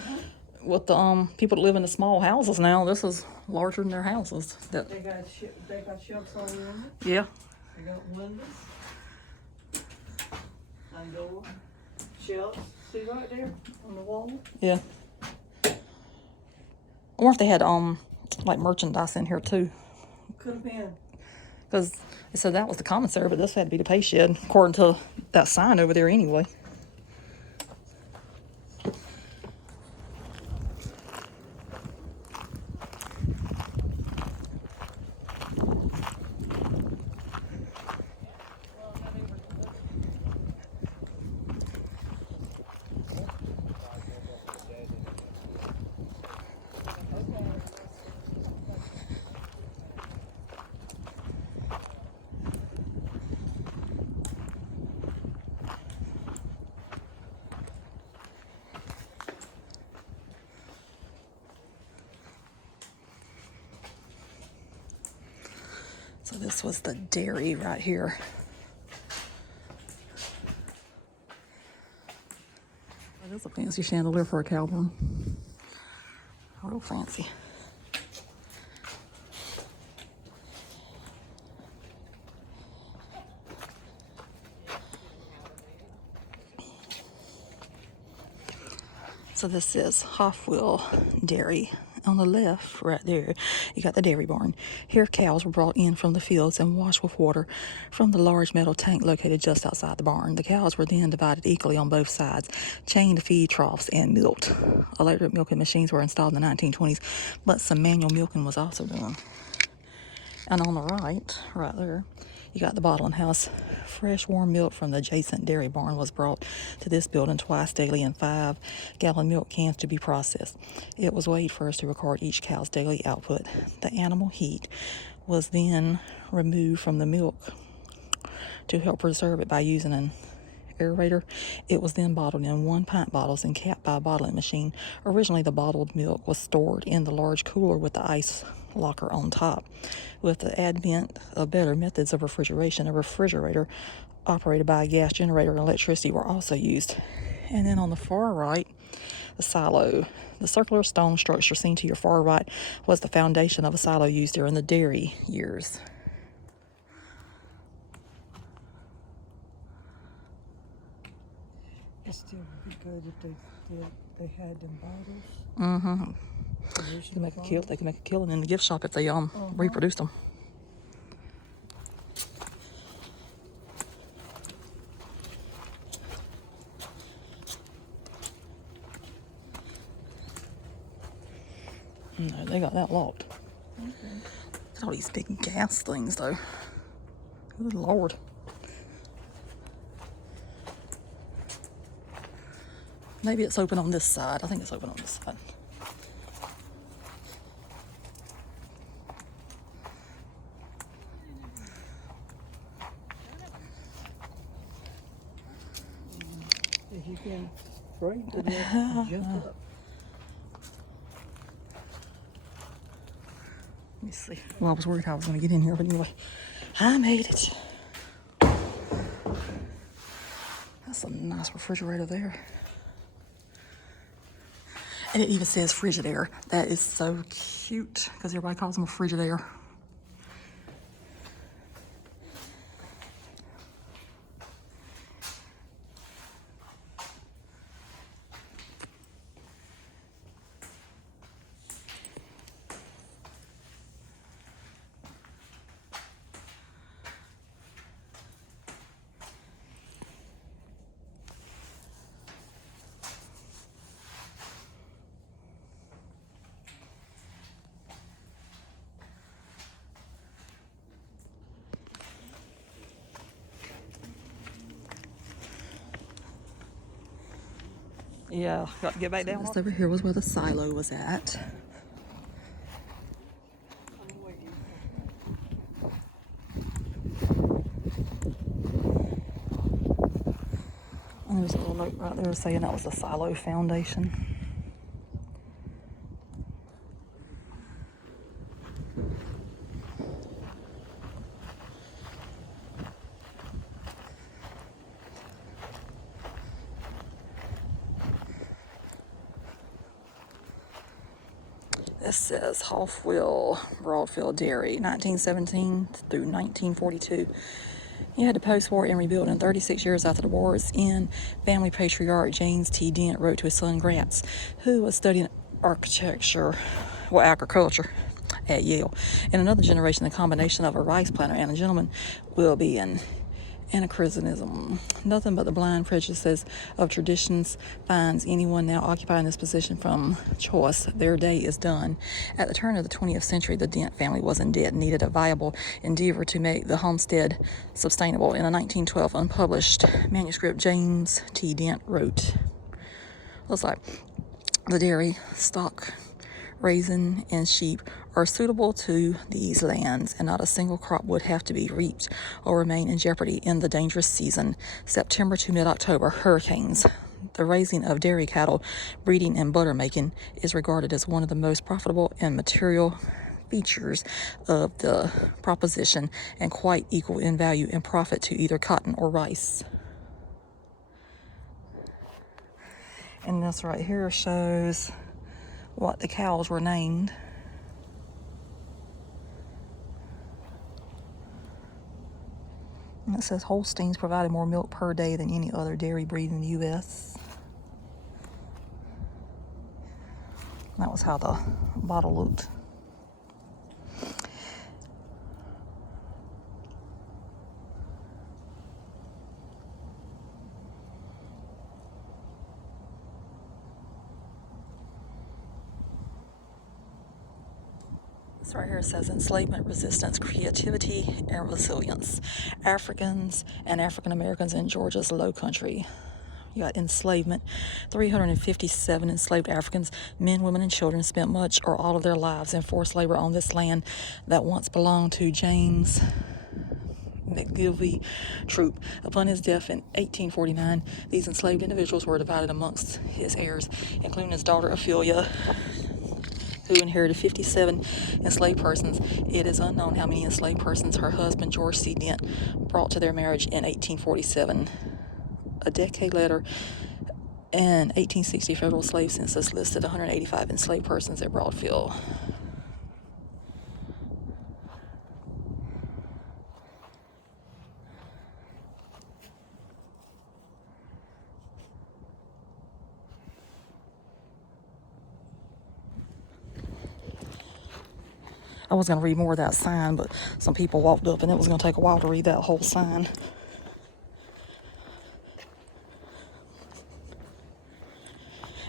with the people that live in the small houses now, this is larger than their houses. That, They got shelves on them. yeah. They got windows. And door. Shelves. See right there on the wall? Yeah. I wonder if they had like merchandise in here too, Could have been. because they said that was the commissary, but this had to be the pay shed according to that sign over there anyway. So this was the dairy right here. That is a fancy chandelier for a cow barn. Real fancy. So this is Hofwyl Dairy. On the left, right there, you got the dairy barn. Here, cows were brought in from the fields and washed with water from the large metal tank located just outside the barn. The cows were then divided equally on both sides, chained to feed troughs, and milked. Electric milking machines were installed in the 1920s, but some manual milking was also done. And on the right there, you got the bottling house. Fresh, warm milk from the adjacent dairy barn was brought to this building twice daily in 5-gallon milk cans to be processed. It was weighed first to record each cow's daily output. The animal heat was then removed from the milk to help preserve it by using an aerator. It was then bottled in 1-pint bottles and capped by a bottling machine. Originally, the bottled milk was stored in the large cooler with the ice locker on top. With the advent of better methods of refrigeration, a refrigerator operated by a gas generator and electricity were also used. And then on the far right, the silo. The circular stone structure seen to your far right was the foundation of a silo used during the dairy years. It's still good if they had them bottles. Mm-hmm. They can make a kill. They can make a killing in the gift shop if they reproduce them. No, they got that locked. Look at all these big gas things, though. Good Lord. Maybe it's open on this side. I think it's open on this side. If you can break the jump up. Let me see. Well, I was worried how I was going to get in here, but anyway, I made it. That's a nice refrigerator there. And it even says Frigidaire. That is so cute because everybody calls them a Frigidaire. Yeah, got to get back down. This over here was where the silo was at. And there's a little note right there saying that was the silo foundation. This says Hofwyl-Broadfield Dairy, 1917 through 1942. He had to post-war and rebuild, and 36 years after the war's end, family patriarch James T. Dent wrote to his son Gramps, who was studying agriculture at Yale. In another generation, the combination of a rice planter and a gentleman will be an anachronism. Nothing but the blind prejudices of traditions finds anyone now occupying this position from choice. Their day is done. At the turn of the 20th century, the Dent family was in debt and needed a viable endeavor to make the homestead sustainable. In a 1912 unpublished manuscript, James T. Dent wrote, looks like the dairy, stock, raising, and sheep are suitable to these lands, and not a single crop would have to be reaped or remain in jeopardy in the dangerous season, September to mid-October, hurricanes. The raising of dairy cattle, breeding, and butter making is regarded as one of the most profitable and material features of the proposition, and quite equal in value and profit to either cotton or rice. And this right here shows what the cows were named. And it says Holsteins provided more milk per day than any other dairy breed in the U.S. That was how the bottle looked. This right here says enslavement, resistance, creativity, and resilience. Africans and African Americans in Georgia's Low Country. You got enslavement. 357 enslaved Africans, men, women, and children, spent much or all of their lives in forced labor on this land that once belonged to James McGilvey Troop. Upon his death in 1849, these enslaved individuals were divided amongst his heirs, including his daughter Ophelia. who inherited 57 enslaved persons. It is unknown how many enslaved persons her husband, George C. Dent, brought to their marriage in 1847. A decade later, an 1860 federal slave census listed 185 enslaved persons at Broadfield. I was going to read more of that sign, but some people walked up and it was going to take a while to read that whole sign.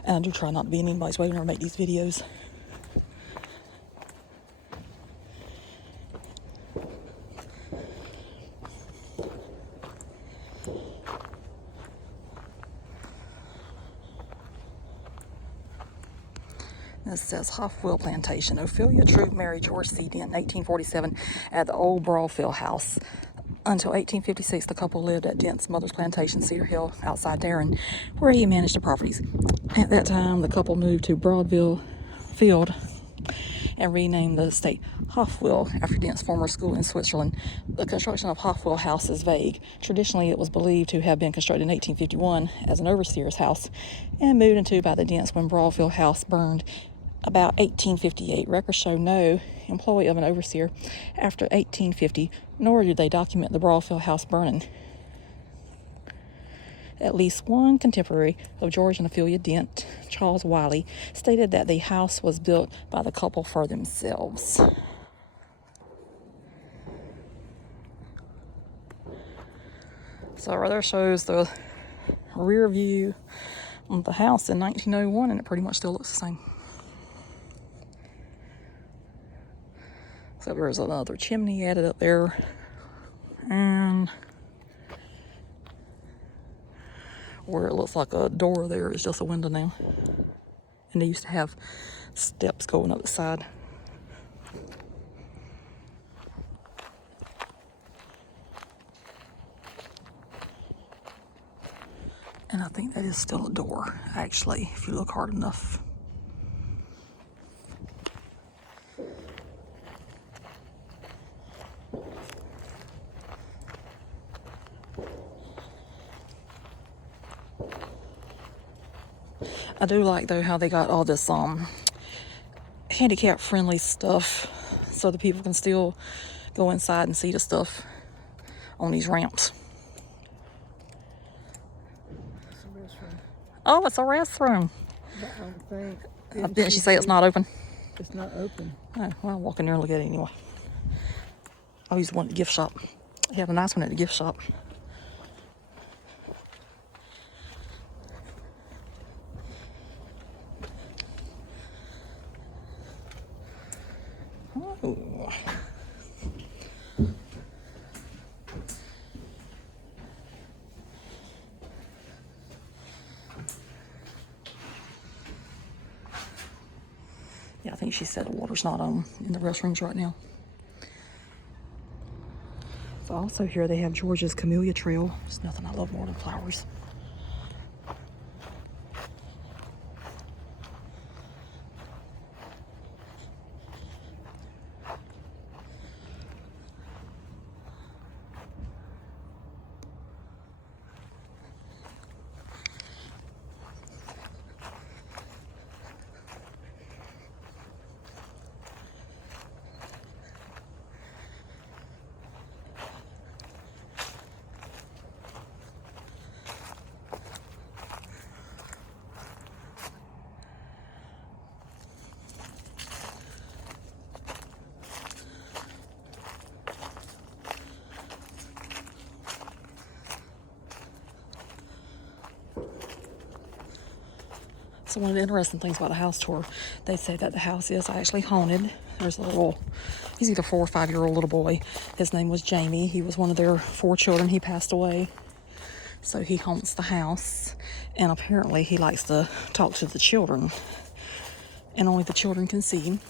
And I do try not to be in anybody's way whenever I make these videos. This says Hofwyl Plantation. Ophelia True married George C. Dent in 1847 at the old Broadfield house. Until 1856, the couple lived at Dent's mother's plantation, Cedar Hill, outside Darren, where he managed the properties. At that time, the couple moved to Hofwyl-Broadfield and renamed the estate Hofwyl after Dent's former school in Switzerland. The construction of Hofwyl House is vague. Traditionally, it was believed to have been constructed in 1851 as an overseer's house and moved into by the Dents when Broadfield House burned about 1858. Records show no employee of an overseer after 1850, nor do they document the Broadfield House burning. At least one contemporary of George and Ophelia Dent, Charles Wiley, stated that the house was built by the couple for themselves. So right there shows the rear view of the house in 1901, and it pretty much still looks the same. So there's another chimney added up there, and where it looks like a door there is just a window now. And they used to have steps going up the side. And I think that is still a door, actually, if you look hard enough. I do like, though, how they got all this handicap friendly stuff so the people can still go inside and see the stuff on these ramps. It's a restroom. Oh, it's a restroom. I think. Didn't she say it's not open? It's not open. Oh, well, I'll walk in there and look at it anyway. I'll use the one at the gift shop. They have a nice one at the gift shop. Oh. Yeah, I think she said the water's not on in the restrooms right now. So also here they have George's Camellia Trail. There's nothing I love more than flowers. So one of the interesting things about the house tour, they say that the house is actually haunted. There's a little, he's either 4 or 5 year old little boy. His name was Jamie. He was one of their 4 children. He passed away. So he haunts the house. And apparently he likes to talk to the children. And only the children can see him.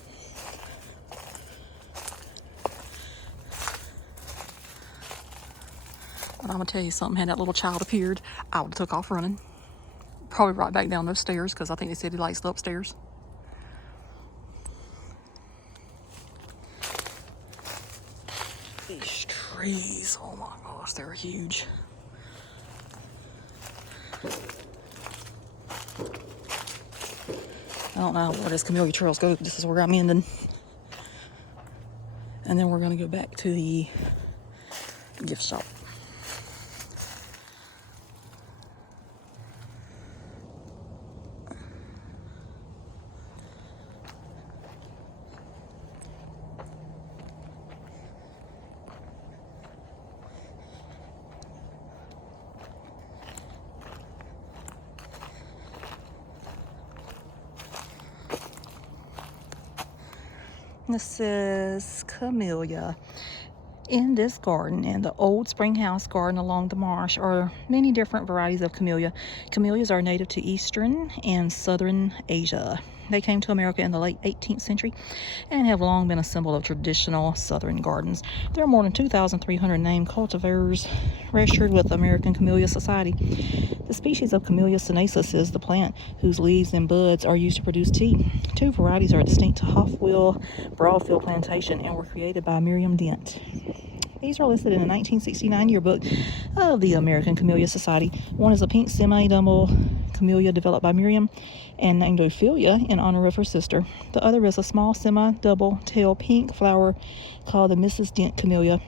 But I'm going to tell you something. Had that little child appeared, I would have took off running. Probably right back down those stairs, because I think they said he likes the upstairs. trees. Oh my gosh, they're huge. I don't know where this Camellia Trails go. This is where I'm ending. And then we're going to go back to the gift shop. This is Camellia. In this garden and the old spring house garden along the marsh are many different varieties of camellia. Camellias are native to eastern and southern Asia. They came to America in the late 18th century and have long been a symbol of traditional southern gardens. There are more than 2,300 named cultivars registered with the American Camellia Society. The species of Camellia sinensis is the plant whose leaves and buds are used to produce tea. Two varieties are distinct to Hofwyl-Broadfield Plantation and were created by Miriam Dent. These are listed in the 1969 yearbook of the American Camellia Society. One is a pink semi-double camellia developed by Miriam and named Ophelia in honor of her sister. The other is a small semi-double tail pink flower called the Mrs. Dent Camellia.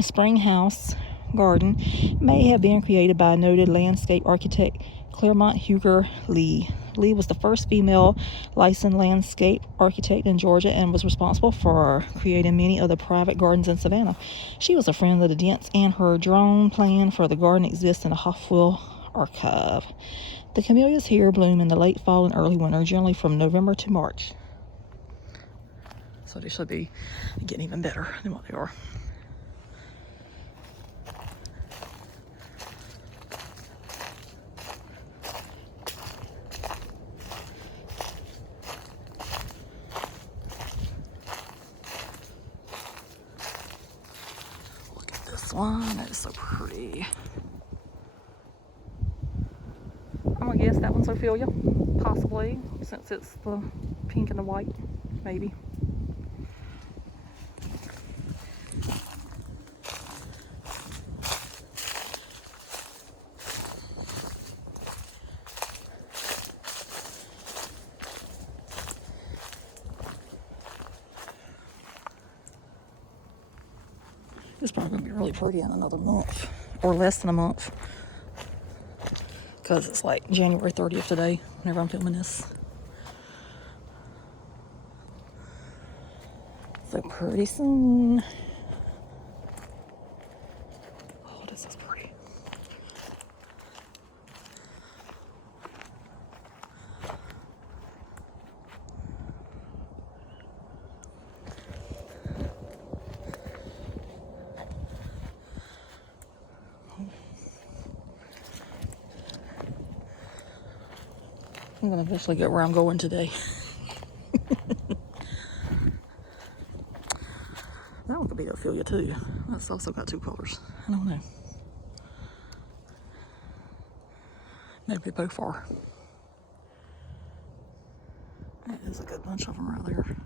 Spring House Garden may have been created by noted landscape architect Claremont Huger Lee. Lee was the first female licensed landscape architect in Georgia and was responsible for creating many of the private gardens in Savannah. She was a friend of the Dents, and her drone plan for the garden exists in the Hofwyl archive. The camellias here bloom in the late fall and early winter, generally from November to March. So they should be getting even better than what they are. One that is so pretty. I'm gonna guess that one's Ophelia, possibly, since it's the pink and the white, maybe. It's probably going to be really pretty in another month, or less than a month, because it's like January 30th today, whenever I'm filming this. So pretty soon. Oh, this is pretty. I'm gonna eventually get where I'm going today. That one could be Ophelia too. That's also got two colors. I don't know. Maybe both are. That is a good bunch of them right there.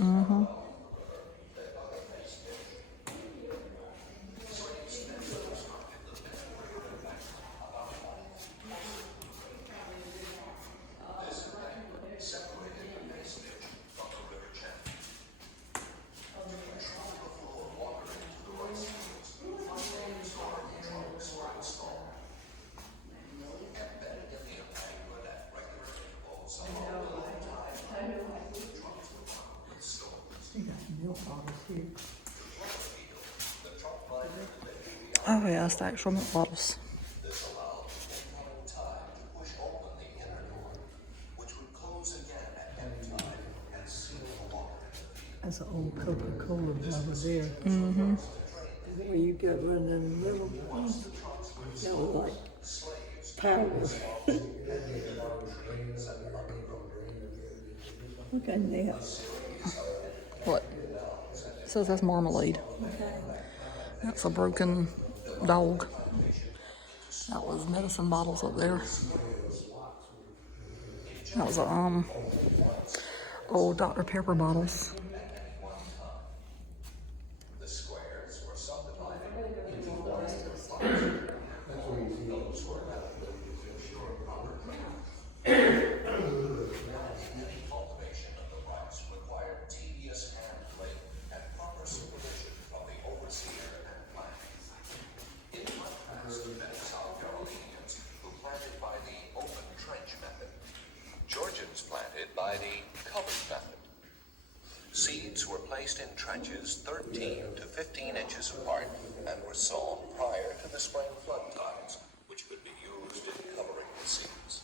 Mm-hmm. You got milk bottles here. Oh yeah, it's the actual milk bottles. That's an old Coca-Cola bottle there. Mm-hmm. Where you got one in the middle. That was like power. Look at that. What? It says that's marmalade. That's a broken dog. That was medicine bottles up there. That was old Dr. Pepper bottles. Georgians planted by the covered method. Seeds were placed in trenches 13 to 15 inches apart and were sown prior to the spring flood tides, which could be used in covering the seeds.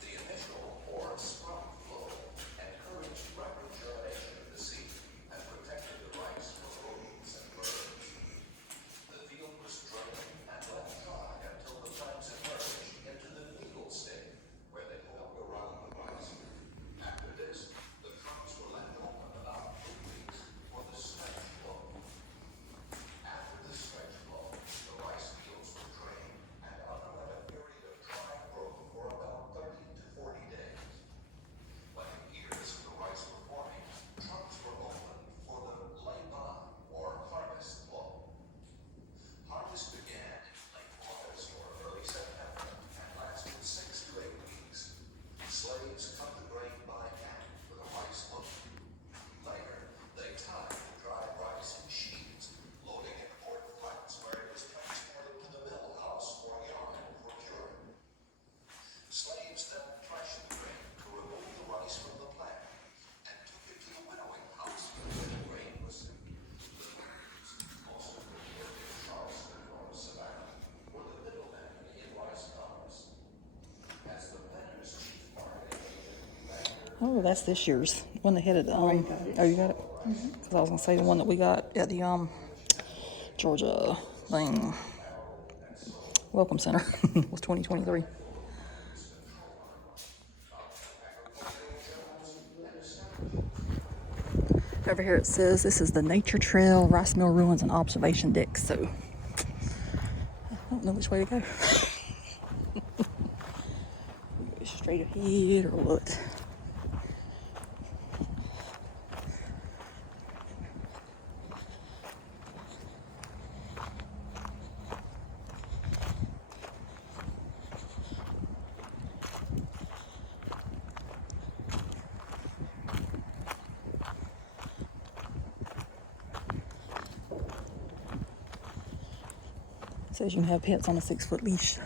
The initial or sprout flow encouraged rapid germination of the seed and protected the rice from rodents and birds. The field was drained and left dry until the plants emerged into the field state, where they held around the rice. After this, the trunks were left open about 2 weeks for the stretch flow. After the stretch flow, the rice fields were drained and underwent a period of dry growth for about 30 to 40 days. When the ears of the rice were forming, trunks were opened for the lay-on or harvest flow. Harvest began in late August or early September and lasted 6 to 8 weeks. Slaves cut the grain by hand for the rice loaf. Later, they tied the dry rice in sheaves, loading in port flats where it was transported to the mill house or yard for curing. Slaves then threshed the grain to remove the rice from the plant and took it to the winnowing house where the grain was sent. The winners, most of them lived in Charleston or Savannah, were the middlemen in rice commerce. As the planter's chief marketing agent, Oh, that's this year's one they had at the oh, you got it? Because I was gonna say the one that we got at the Georgia thing welcome center was 2023. Over here it says this is the Nature Trail, Rice Mill Ruins, and Observation Deck. So I don't know which way to go. Go straight ahead or what? It says you can have pets on a 6-foot leash.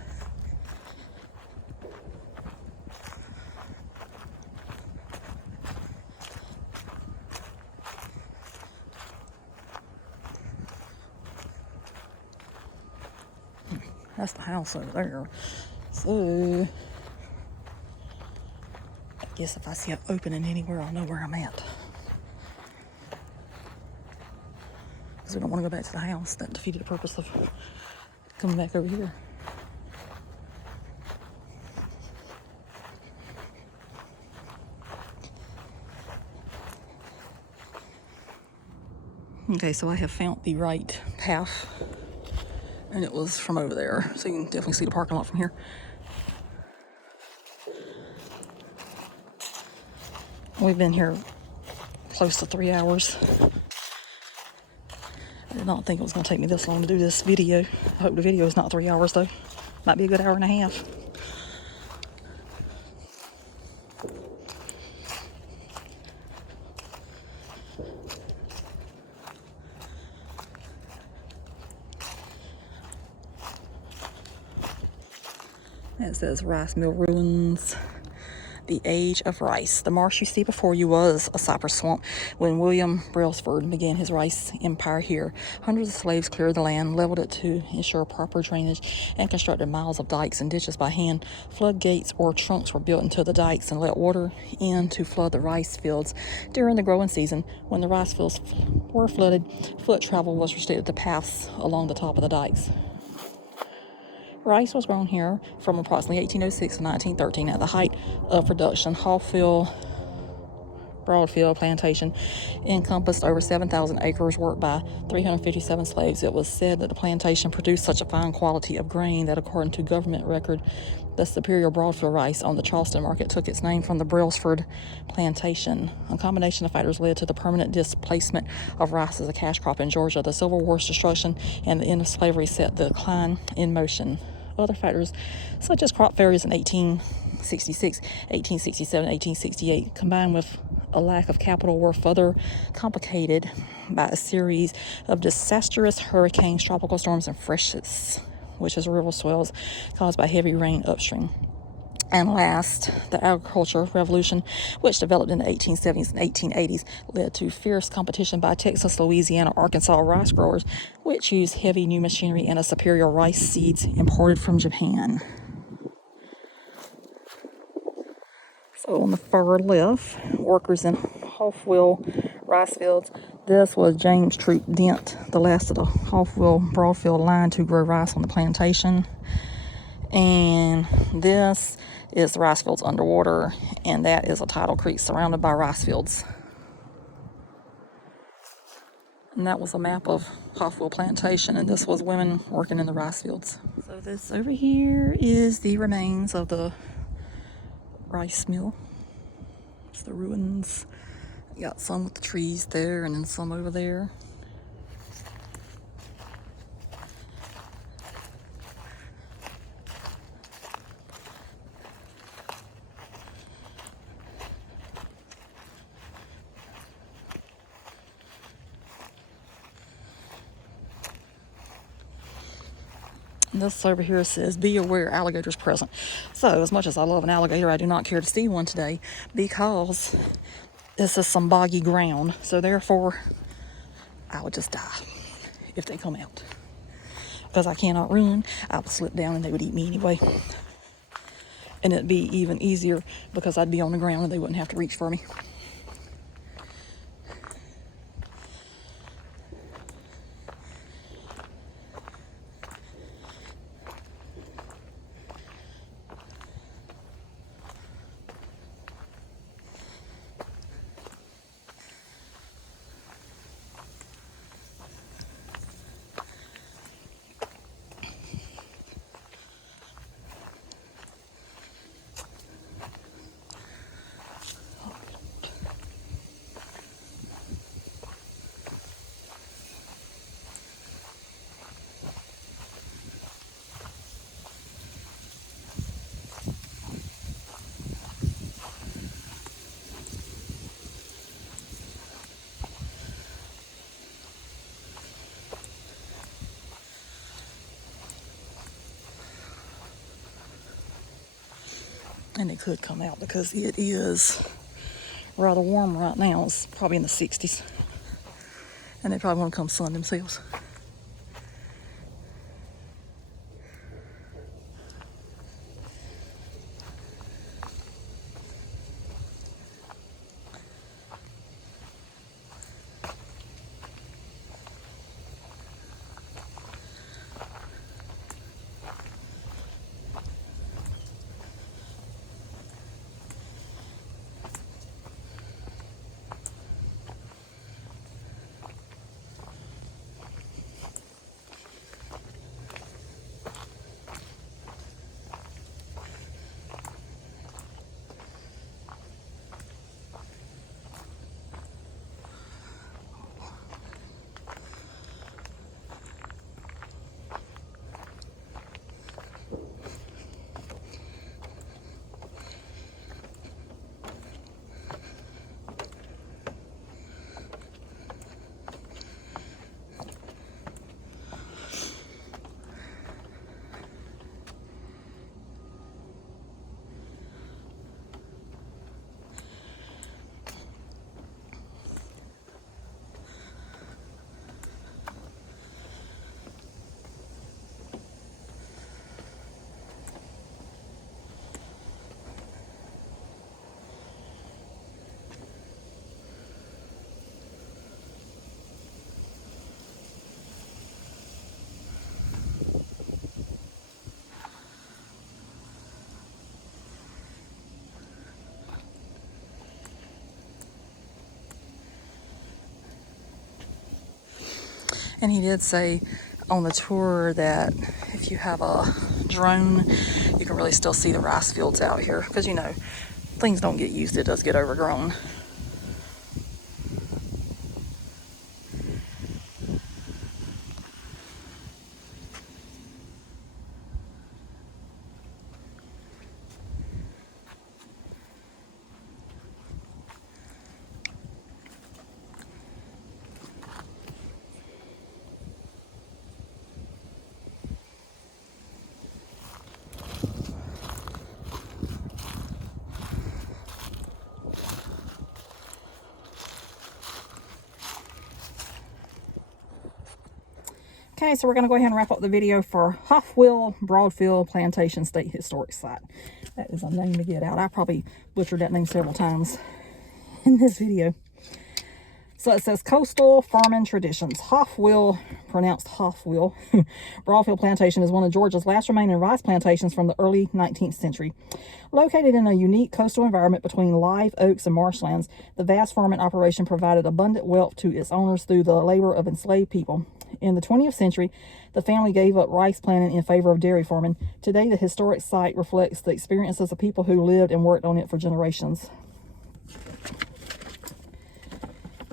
That's the house over there. So I guess if I see an opening anywhere, I'll know where I'm at. Because we don't want to go back to the house. That defeated the purpose of coming back over here. Okay, so I have found the right path, and it was from over there. So you can definitely see the parking lot from here. We've been here close to 3 hours. I did not think it was going to take me this long to do this video. I hope the video is not 3 hours though. Might be a good hour and a half. It says rice mill ruins. The age of rice. The marsh you see before you was a cypress swamp when William Brailsford began his rice empire here. Hundreds of slaves cleared the land, leveled it to ensure proper drainage, and constructed miles of dikes and ditches by hand. Floodgates or trunks were built into the dikes and let water in to flood the rice fields. During the growing season, when the rice fields were flooded, foot travel was restricted to paths along the top of the dikes. Rice was grown here from approximately 1806 to 1913 at the height of production. Hofwyl-Broadfield Plantation encompassed over 7,000 acres worked by 357 slaves. It was said that the plantation produced such a fine quality of grain that, according to government record, the superior Broadfield rice on the Charleston market took its name from the Brailsford plantation. A combination of factors led to the permanent displacement of rice as a cash crop in Georgia. The Civil War's destruction and the end of slavery set the decline in motion. Other factors, such as crop failures in 1866, 1867, 1868, combined with a lack of capital, were further complicated by a series of disastrous hurricanes, tropical storms, and freshets, which is river swells caused by heavy rain upstream. And last, the agricultural revolution, which developed in the 1870s and 1880s, led to fierce competition by Texas, Louisiana, Arkansas rice growers, which used heavy new machinery and a superior rice seeds imported from Japan. So on the far left, workers in Hofwyl rice fields. This was James Troop Dent, the last of the Hofwyl-Broadfield line to grow rice on the plantation. And this is the rice fields underwater, and that is a tidal creek surrounded by rice fields. And that was a map of Hofwyl Plantation, and this was women working in the rice fields. So this over here is the remains of the rice mill. It's the ruins. You got some with the trees there, and then some over there. This over here says, be aware, alligators present. So, as much as I love an alligator, I do not care to see one today because this is some boggy ground. So, therefore, I would just die if they come out. Because I cannot run, I would slip down and they would eat me anyway. And it'd be even easier because I'd be on the ground and they wouldn't have to reach for me. And it could come out because it is rather warm right now. It's probably in the 60s. And they probably want to come sun themselves. And he did say on the tour that if you have a drone, you can really still see the rice fields out here. Because, you know, things don't get used, it does get overgrown. Okay, so we're going to go ahead and wrap up the video for Hofwyl-Broadfield Plantation State Historic Site. That is a name to get out. I probably butchered that name several times in this video. So it says coastal farming traditions. Hofwyl, pronounced Hofwyl, Broadfield Plantation is one of Georgia's last remaining rice plantations from the early 19th century. Located in a unique coastal environment between live oaks and marshlands, the vast farming operation provided abundant wealth to its owners through the labor of enslaved people. In the 20th century, the family gave up rice planting in favor of dairy farming. Today, the historic site reflects the experiences of people who lived and worked on it for generations.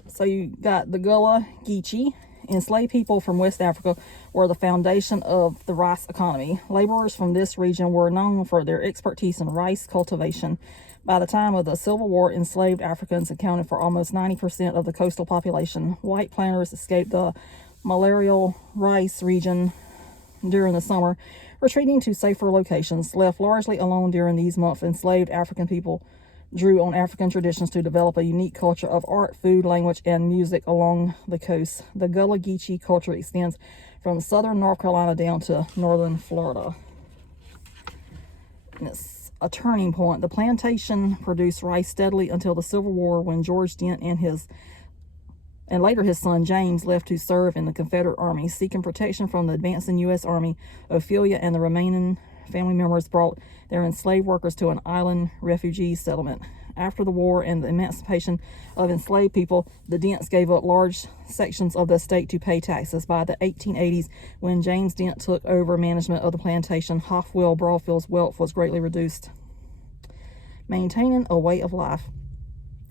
So you got the Gullah Geechee. Enslaved people from West Africa were the foundation of the rice economy. Laborers from this region were known for their expertise in rice cultivation. By the time of the Civil War, enslaved Africans accounted for almost 90% of the coastal population. White planters escaped the malarial rice region during the summer, retreating to safer locations. Left largely alone during these months, enslaved African people drew on African traditions to develop a unique culture of art, food, language, and music along the coast. The Gullah Geechee culture extends from southern North Carolina down to northern Florida. And it's a turning point. The plantation produced rice steadily until the Civil War, when George Dent and later his son James left to serve in the Confederate Army. Seeking protection from the advancing U.S. Army, Ophelia and the remaining family members brought their enslaved workers to an island refugee settlement. After the war and the emancipation of enslaved people, the Dents gave up large sections of the estate to pay taxes. By the 1880s, when James Dent took over management of the plantation, Hofwyl-Broadfield's wealth was greatly reduced. Maintaining a way of life.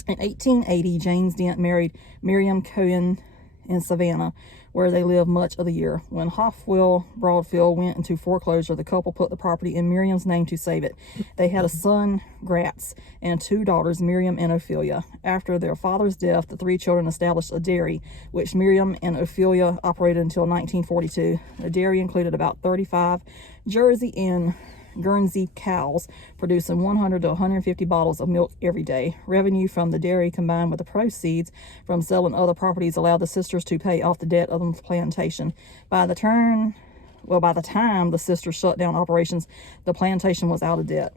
In 1880, James Dent married Miriam Cohen in Savannah, where they lived much of the year. When Hofwyl-Broadfield went into foreclosure, the couple put the property in Miriam's name to save it. They had a son, Gratz, and two daughters, Miriam and Ophelia. After their father's death, the three children established a dairy, which Miriam and Ophelia operated until 1942. The dairy included about 35 Jersey and Guernsey cows, producing 100 to 150 bottles of milk every day. Revenue from the dairy combined with the proceeds from selling other properties allowed the sisters to pay off the debt of the plantation. By the time the sisters shut down operations, the plantation was out of debt.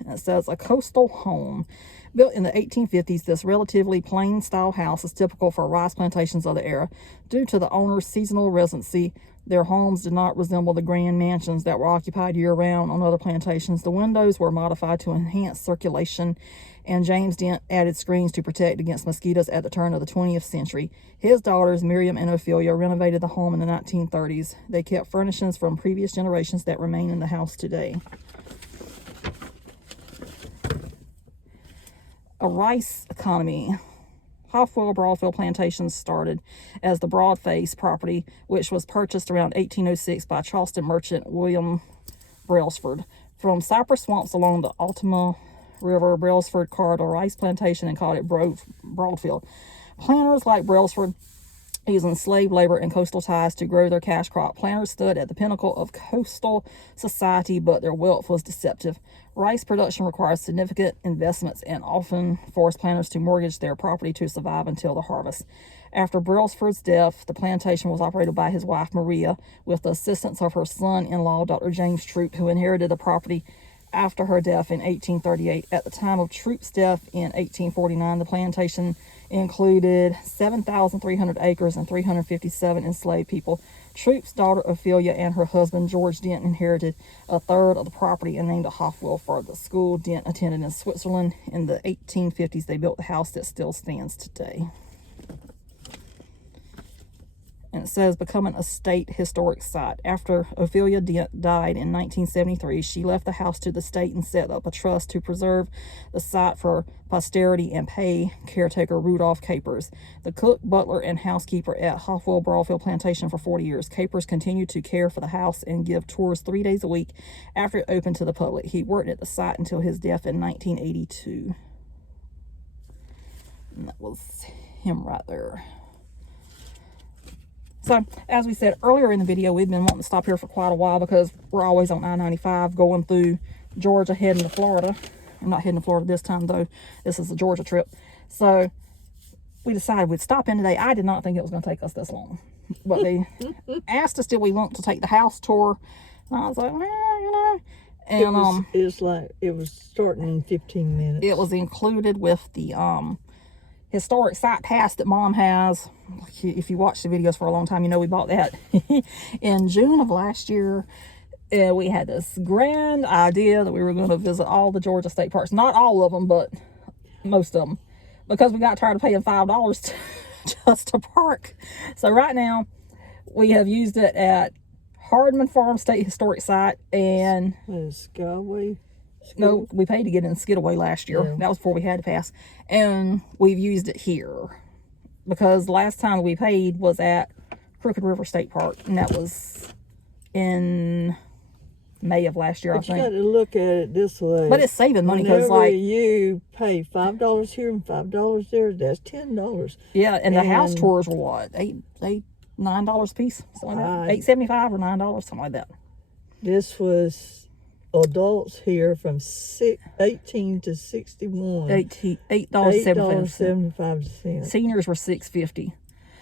And it says a coastal home. Built in the 1850s, this relatively plain style house is typical for rice plantations of the era. Due to the owner's seasonal residency, their homes did not resemble the grand mansions that were occupied year-round on other plantations. The windows were modified to enhance circulation, and James Dent added screens to protect against mosquitoes at the turn of the 20th century. His daughters, Miriam and Ophelia, renovated the home in the 1930s. They kept furnishings from previous generations that remain in the house today. A rice economy. Hofwyl-Broadfield Plantation started as the Broadface property, which was purchased around 1806 by Charleston merchant William Brailsford. From cypress swamps along the Altama River, Brailsford carved a rice plantation and called it Broadfield. Planters like Brailsford using slave labor and coastal ties to grow their cash crop. Planters stood at the pinnacle of coastal society, but their wealth was deceptive. Rice production requires significant investments and often forced planters to mortgage their property to survive until the harvest. After Brailsford's death, the plantation was operated by his wife Maria, with the assistance of her son-in-law, Dr. James Troop, who inherited the property after her death in 1838. At the time of Troop's death in 1849, the plantation included 7,300 acres and 357 enslaved people. Troop's daughter Ophelia and her husband George Dent inherited a third of the property and named it Hofwyl for the school Dent attended in Switzerland. In the 1850s, they built the house that still stands today. And it says becoming a state historic site. After Ophelia died in 1973, she left the house to the state and set up a trust to preserve the site for posterity and pay caretaker Rudolph Capers, the cook, butler, and housekeeper at Hofwyl-Broadfield Plantation for 40 years. Capers continued to care for the house and give tours 3 days a week after it opened to the public. He worked at the site until his death in 1982. And that was him right there. So, as we said earlier in the video, we've been wanting to stop here for quite a while because we're always on I-95 going through Georgia heading to Florida. I'm not heading to Florida this time, though. This is a Georgia trip. So, we decided we'd stop in today. I did not think it was going to take us this long. But they asked us, did we want to take the house tour? And I was like, well, you know. And it was starting in 15 minutes. It was included with the historic site pass that Mom has. If you watch the videos for a long time, you know we bought that in June of last year. We had this grand idea that we were going to visit all the Georgia state parks. Not all of them, but most of them. Because we got tired of paying $5 just to park. So right now, we have used it at Hardman Farm State Historic Site and Skyway. No, we paid to get in Skidaway last year. Yeah. That was before we had to pass. And we've used it here. Because last time we paid was at Crooked River State Park. And that was in May of last year, I think. You got to look at it this way. But it's saving money because, like, like, you pay $5 here and $5 there, that's $10. Yeah, and the house tours were what? $9 a piece? Something like that. $8.75 or $9, something like that. This was adults here from 18 to 61. $8.75. Seniors were $6.50.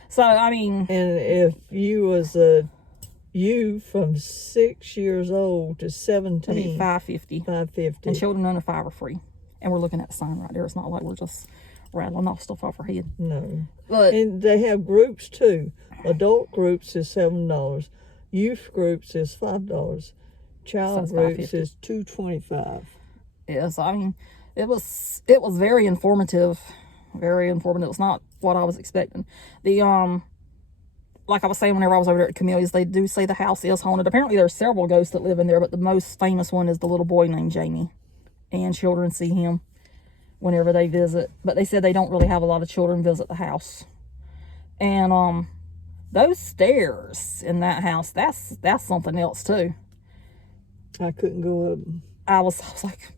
So, I mean. And if you was you from 6 years old to 17, $5.50. $5.50. And children under 5 are free. And we're looking at the sign right there. It's not like we're just rattling off stuff off our head. No. But, and they have groups too. Adult groups is $7. Youth groups is $5. Child groups is $2.25. Yes, I mean, it was very informative. Very informative. It's not what I was expecting. The like I was saying whenever I was over there at Camellia's, they do say the house is haunted. Apparently there's several ghosts that live in there, but the most famous one is the little boy named Jamie. And children see him whenever they visit. But they said they don't really have a lot of children visit the house. And those stairs in that house, that's something else too. I couldn't go up. I was like,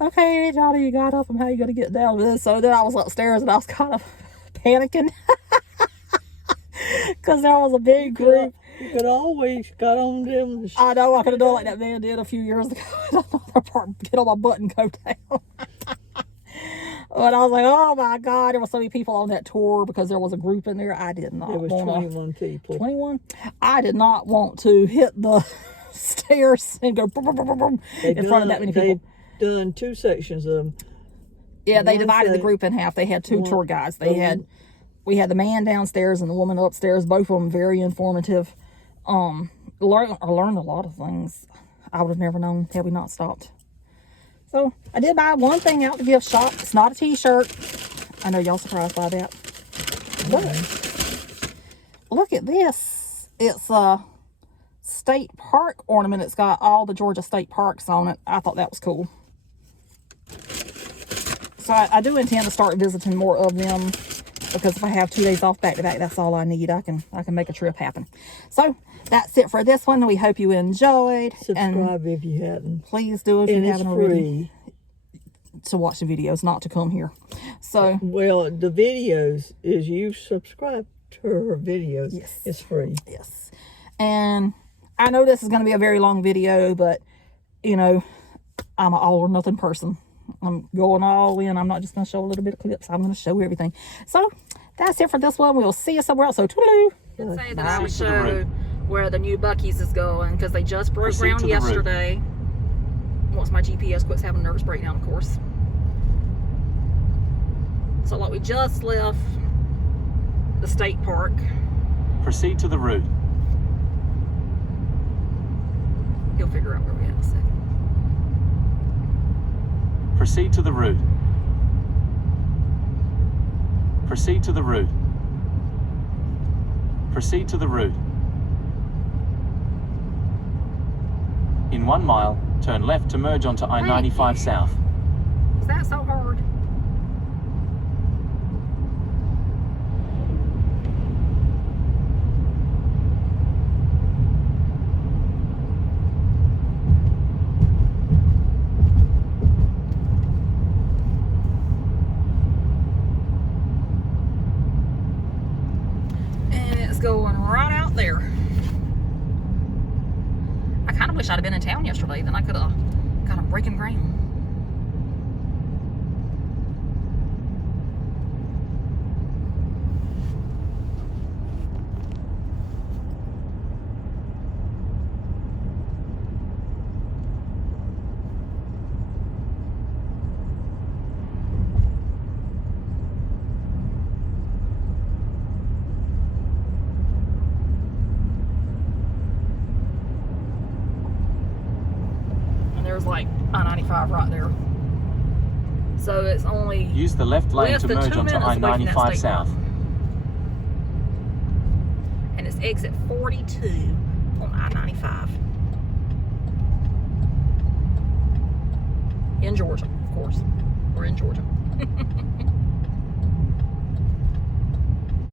okay, Johnny, you got up, and how you going to get down with this? So then I was upstairs, and I was kind of panicking. Because there was a big group. You could always got on them. I know, I could have done like that man did a few years ago. Get on my butt and go down. But I was like, oh my God, there were so many people on that tour because there was a group in there. I did not want to. There was 21 people. 21? I did not want to hit the stairs and go boom, boom, boom, boom, boom in front of that many people. They done 2 sections of them. Yeah, they divided the group in half. They had 2 tour guides. We had the man downstairs and the woman upstairs. Both of them very informative. I learned a lot of things I would have never known had we not stopped. So I did buy one thing out the gift shop. It's not a t-shirt. I know y'all surprised by that. But look at this. It's a state park ornament. It's got all the Georgia state parks on it. I thought that was cool. So I do intend to start visiting more of them, because if I have 2 days off back to back, that's all I need. I can make a trip happen. So that's it for this one. We hope you enjoyed. Subscribe if you hadn't. Please do if you haven't already. To watch the videos, not to come here. So well, the videos is you subscribe to her videos. Yes, it's free. Yes, and I know this is going to be a very long video, but you know, I'm an all or nothing person. I'm going all in. I'm not just going to show a little bit of clips. I'm going to show everything. So that's it for this one. We'll see you somewhere else. So toodaloo. I did say that I would show where the new Buc-ee's is going, because they just broke ground yesterday. Once my GPS quits having a nervous breakdown, of course. So like we just left the state park. Proceed to the route. He'll figure out where we're at in a second. Proceed to the route. Proceed to the route. Proceed to the route. In 1 mile, turn left to merge onto I-95 South. Is that so hard? And it's going right out there. I kind of wish I'd have been in town yesterday, then I could have got them breaking ground. There's like I-95 right there. So it's only Use the left lane less to than merge 2 onto minutes away from that I-95 state South. line. And it's exit 42 on I-95. In Georgia, of course. We're in Georgia.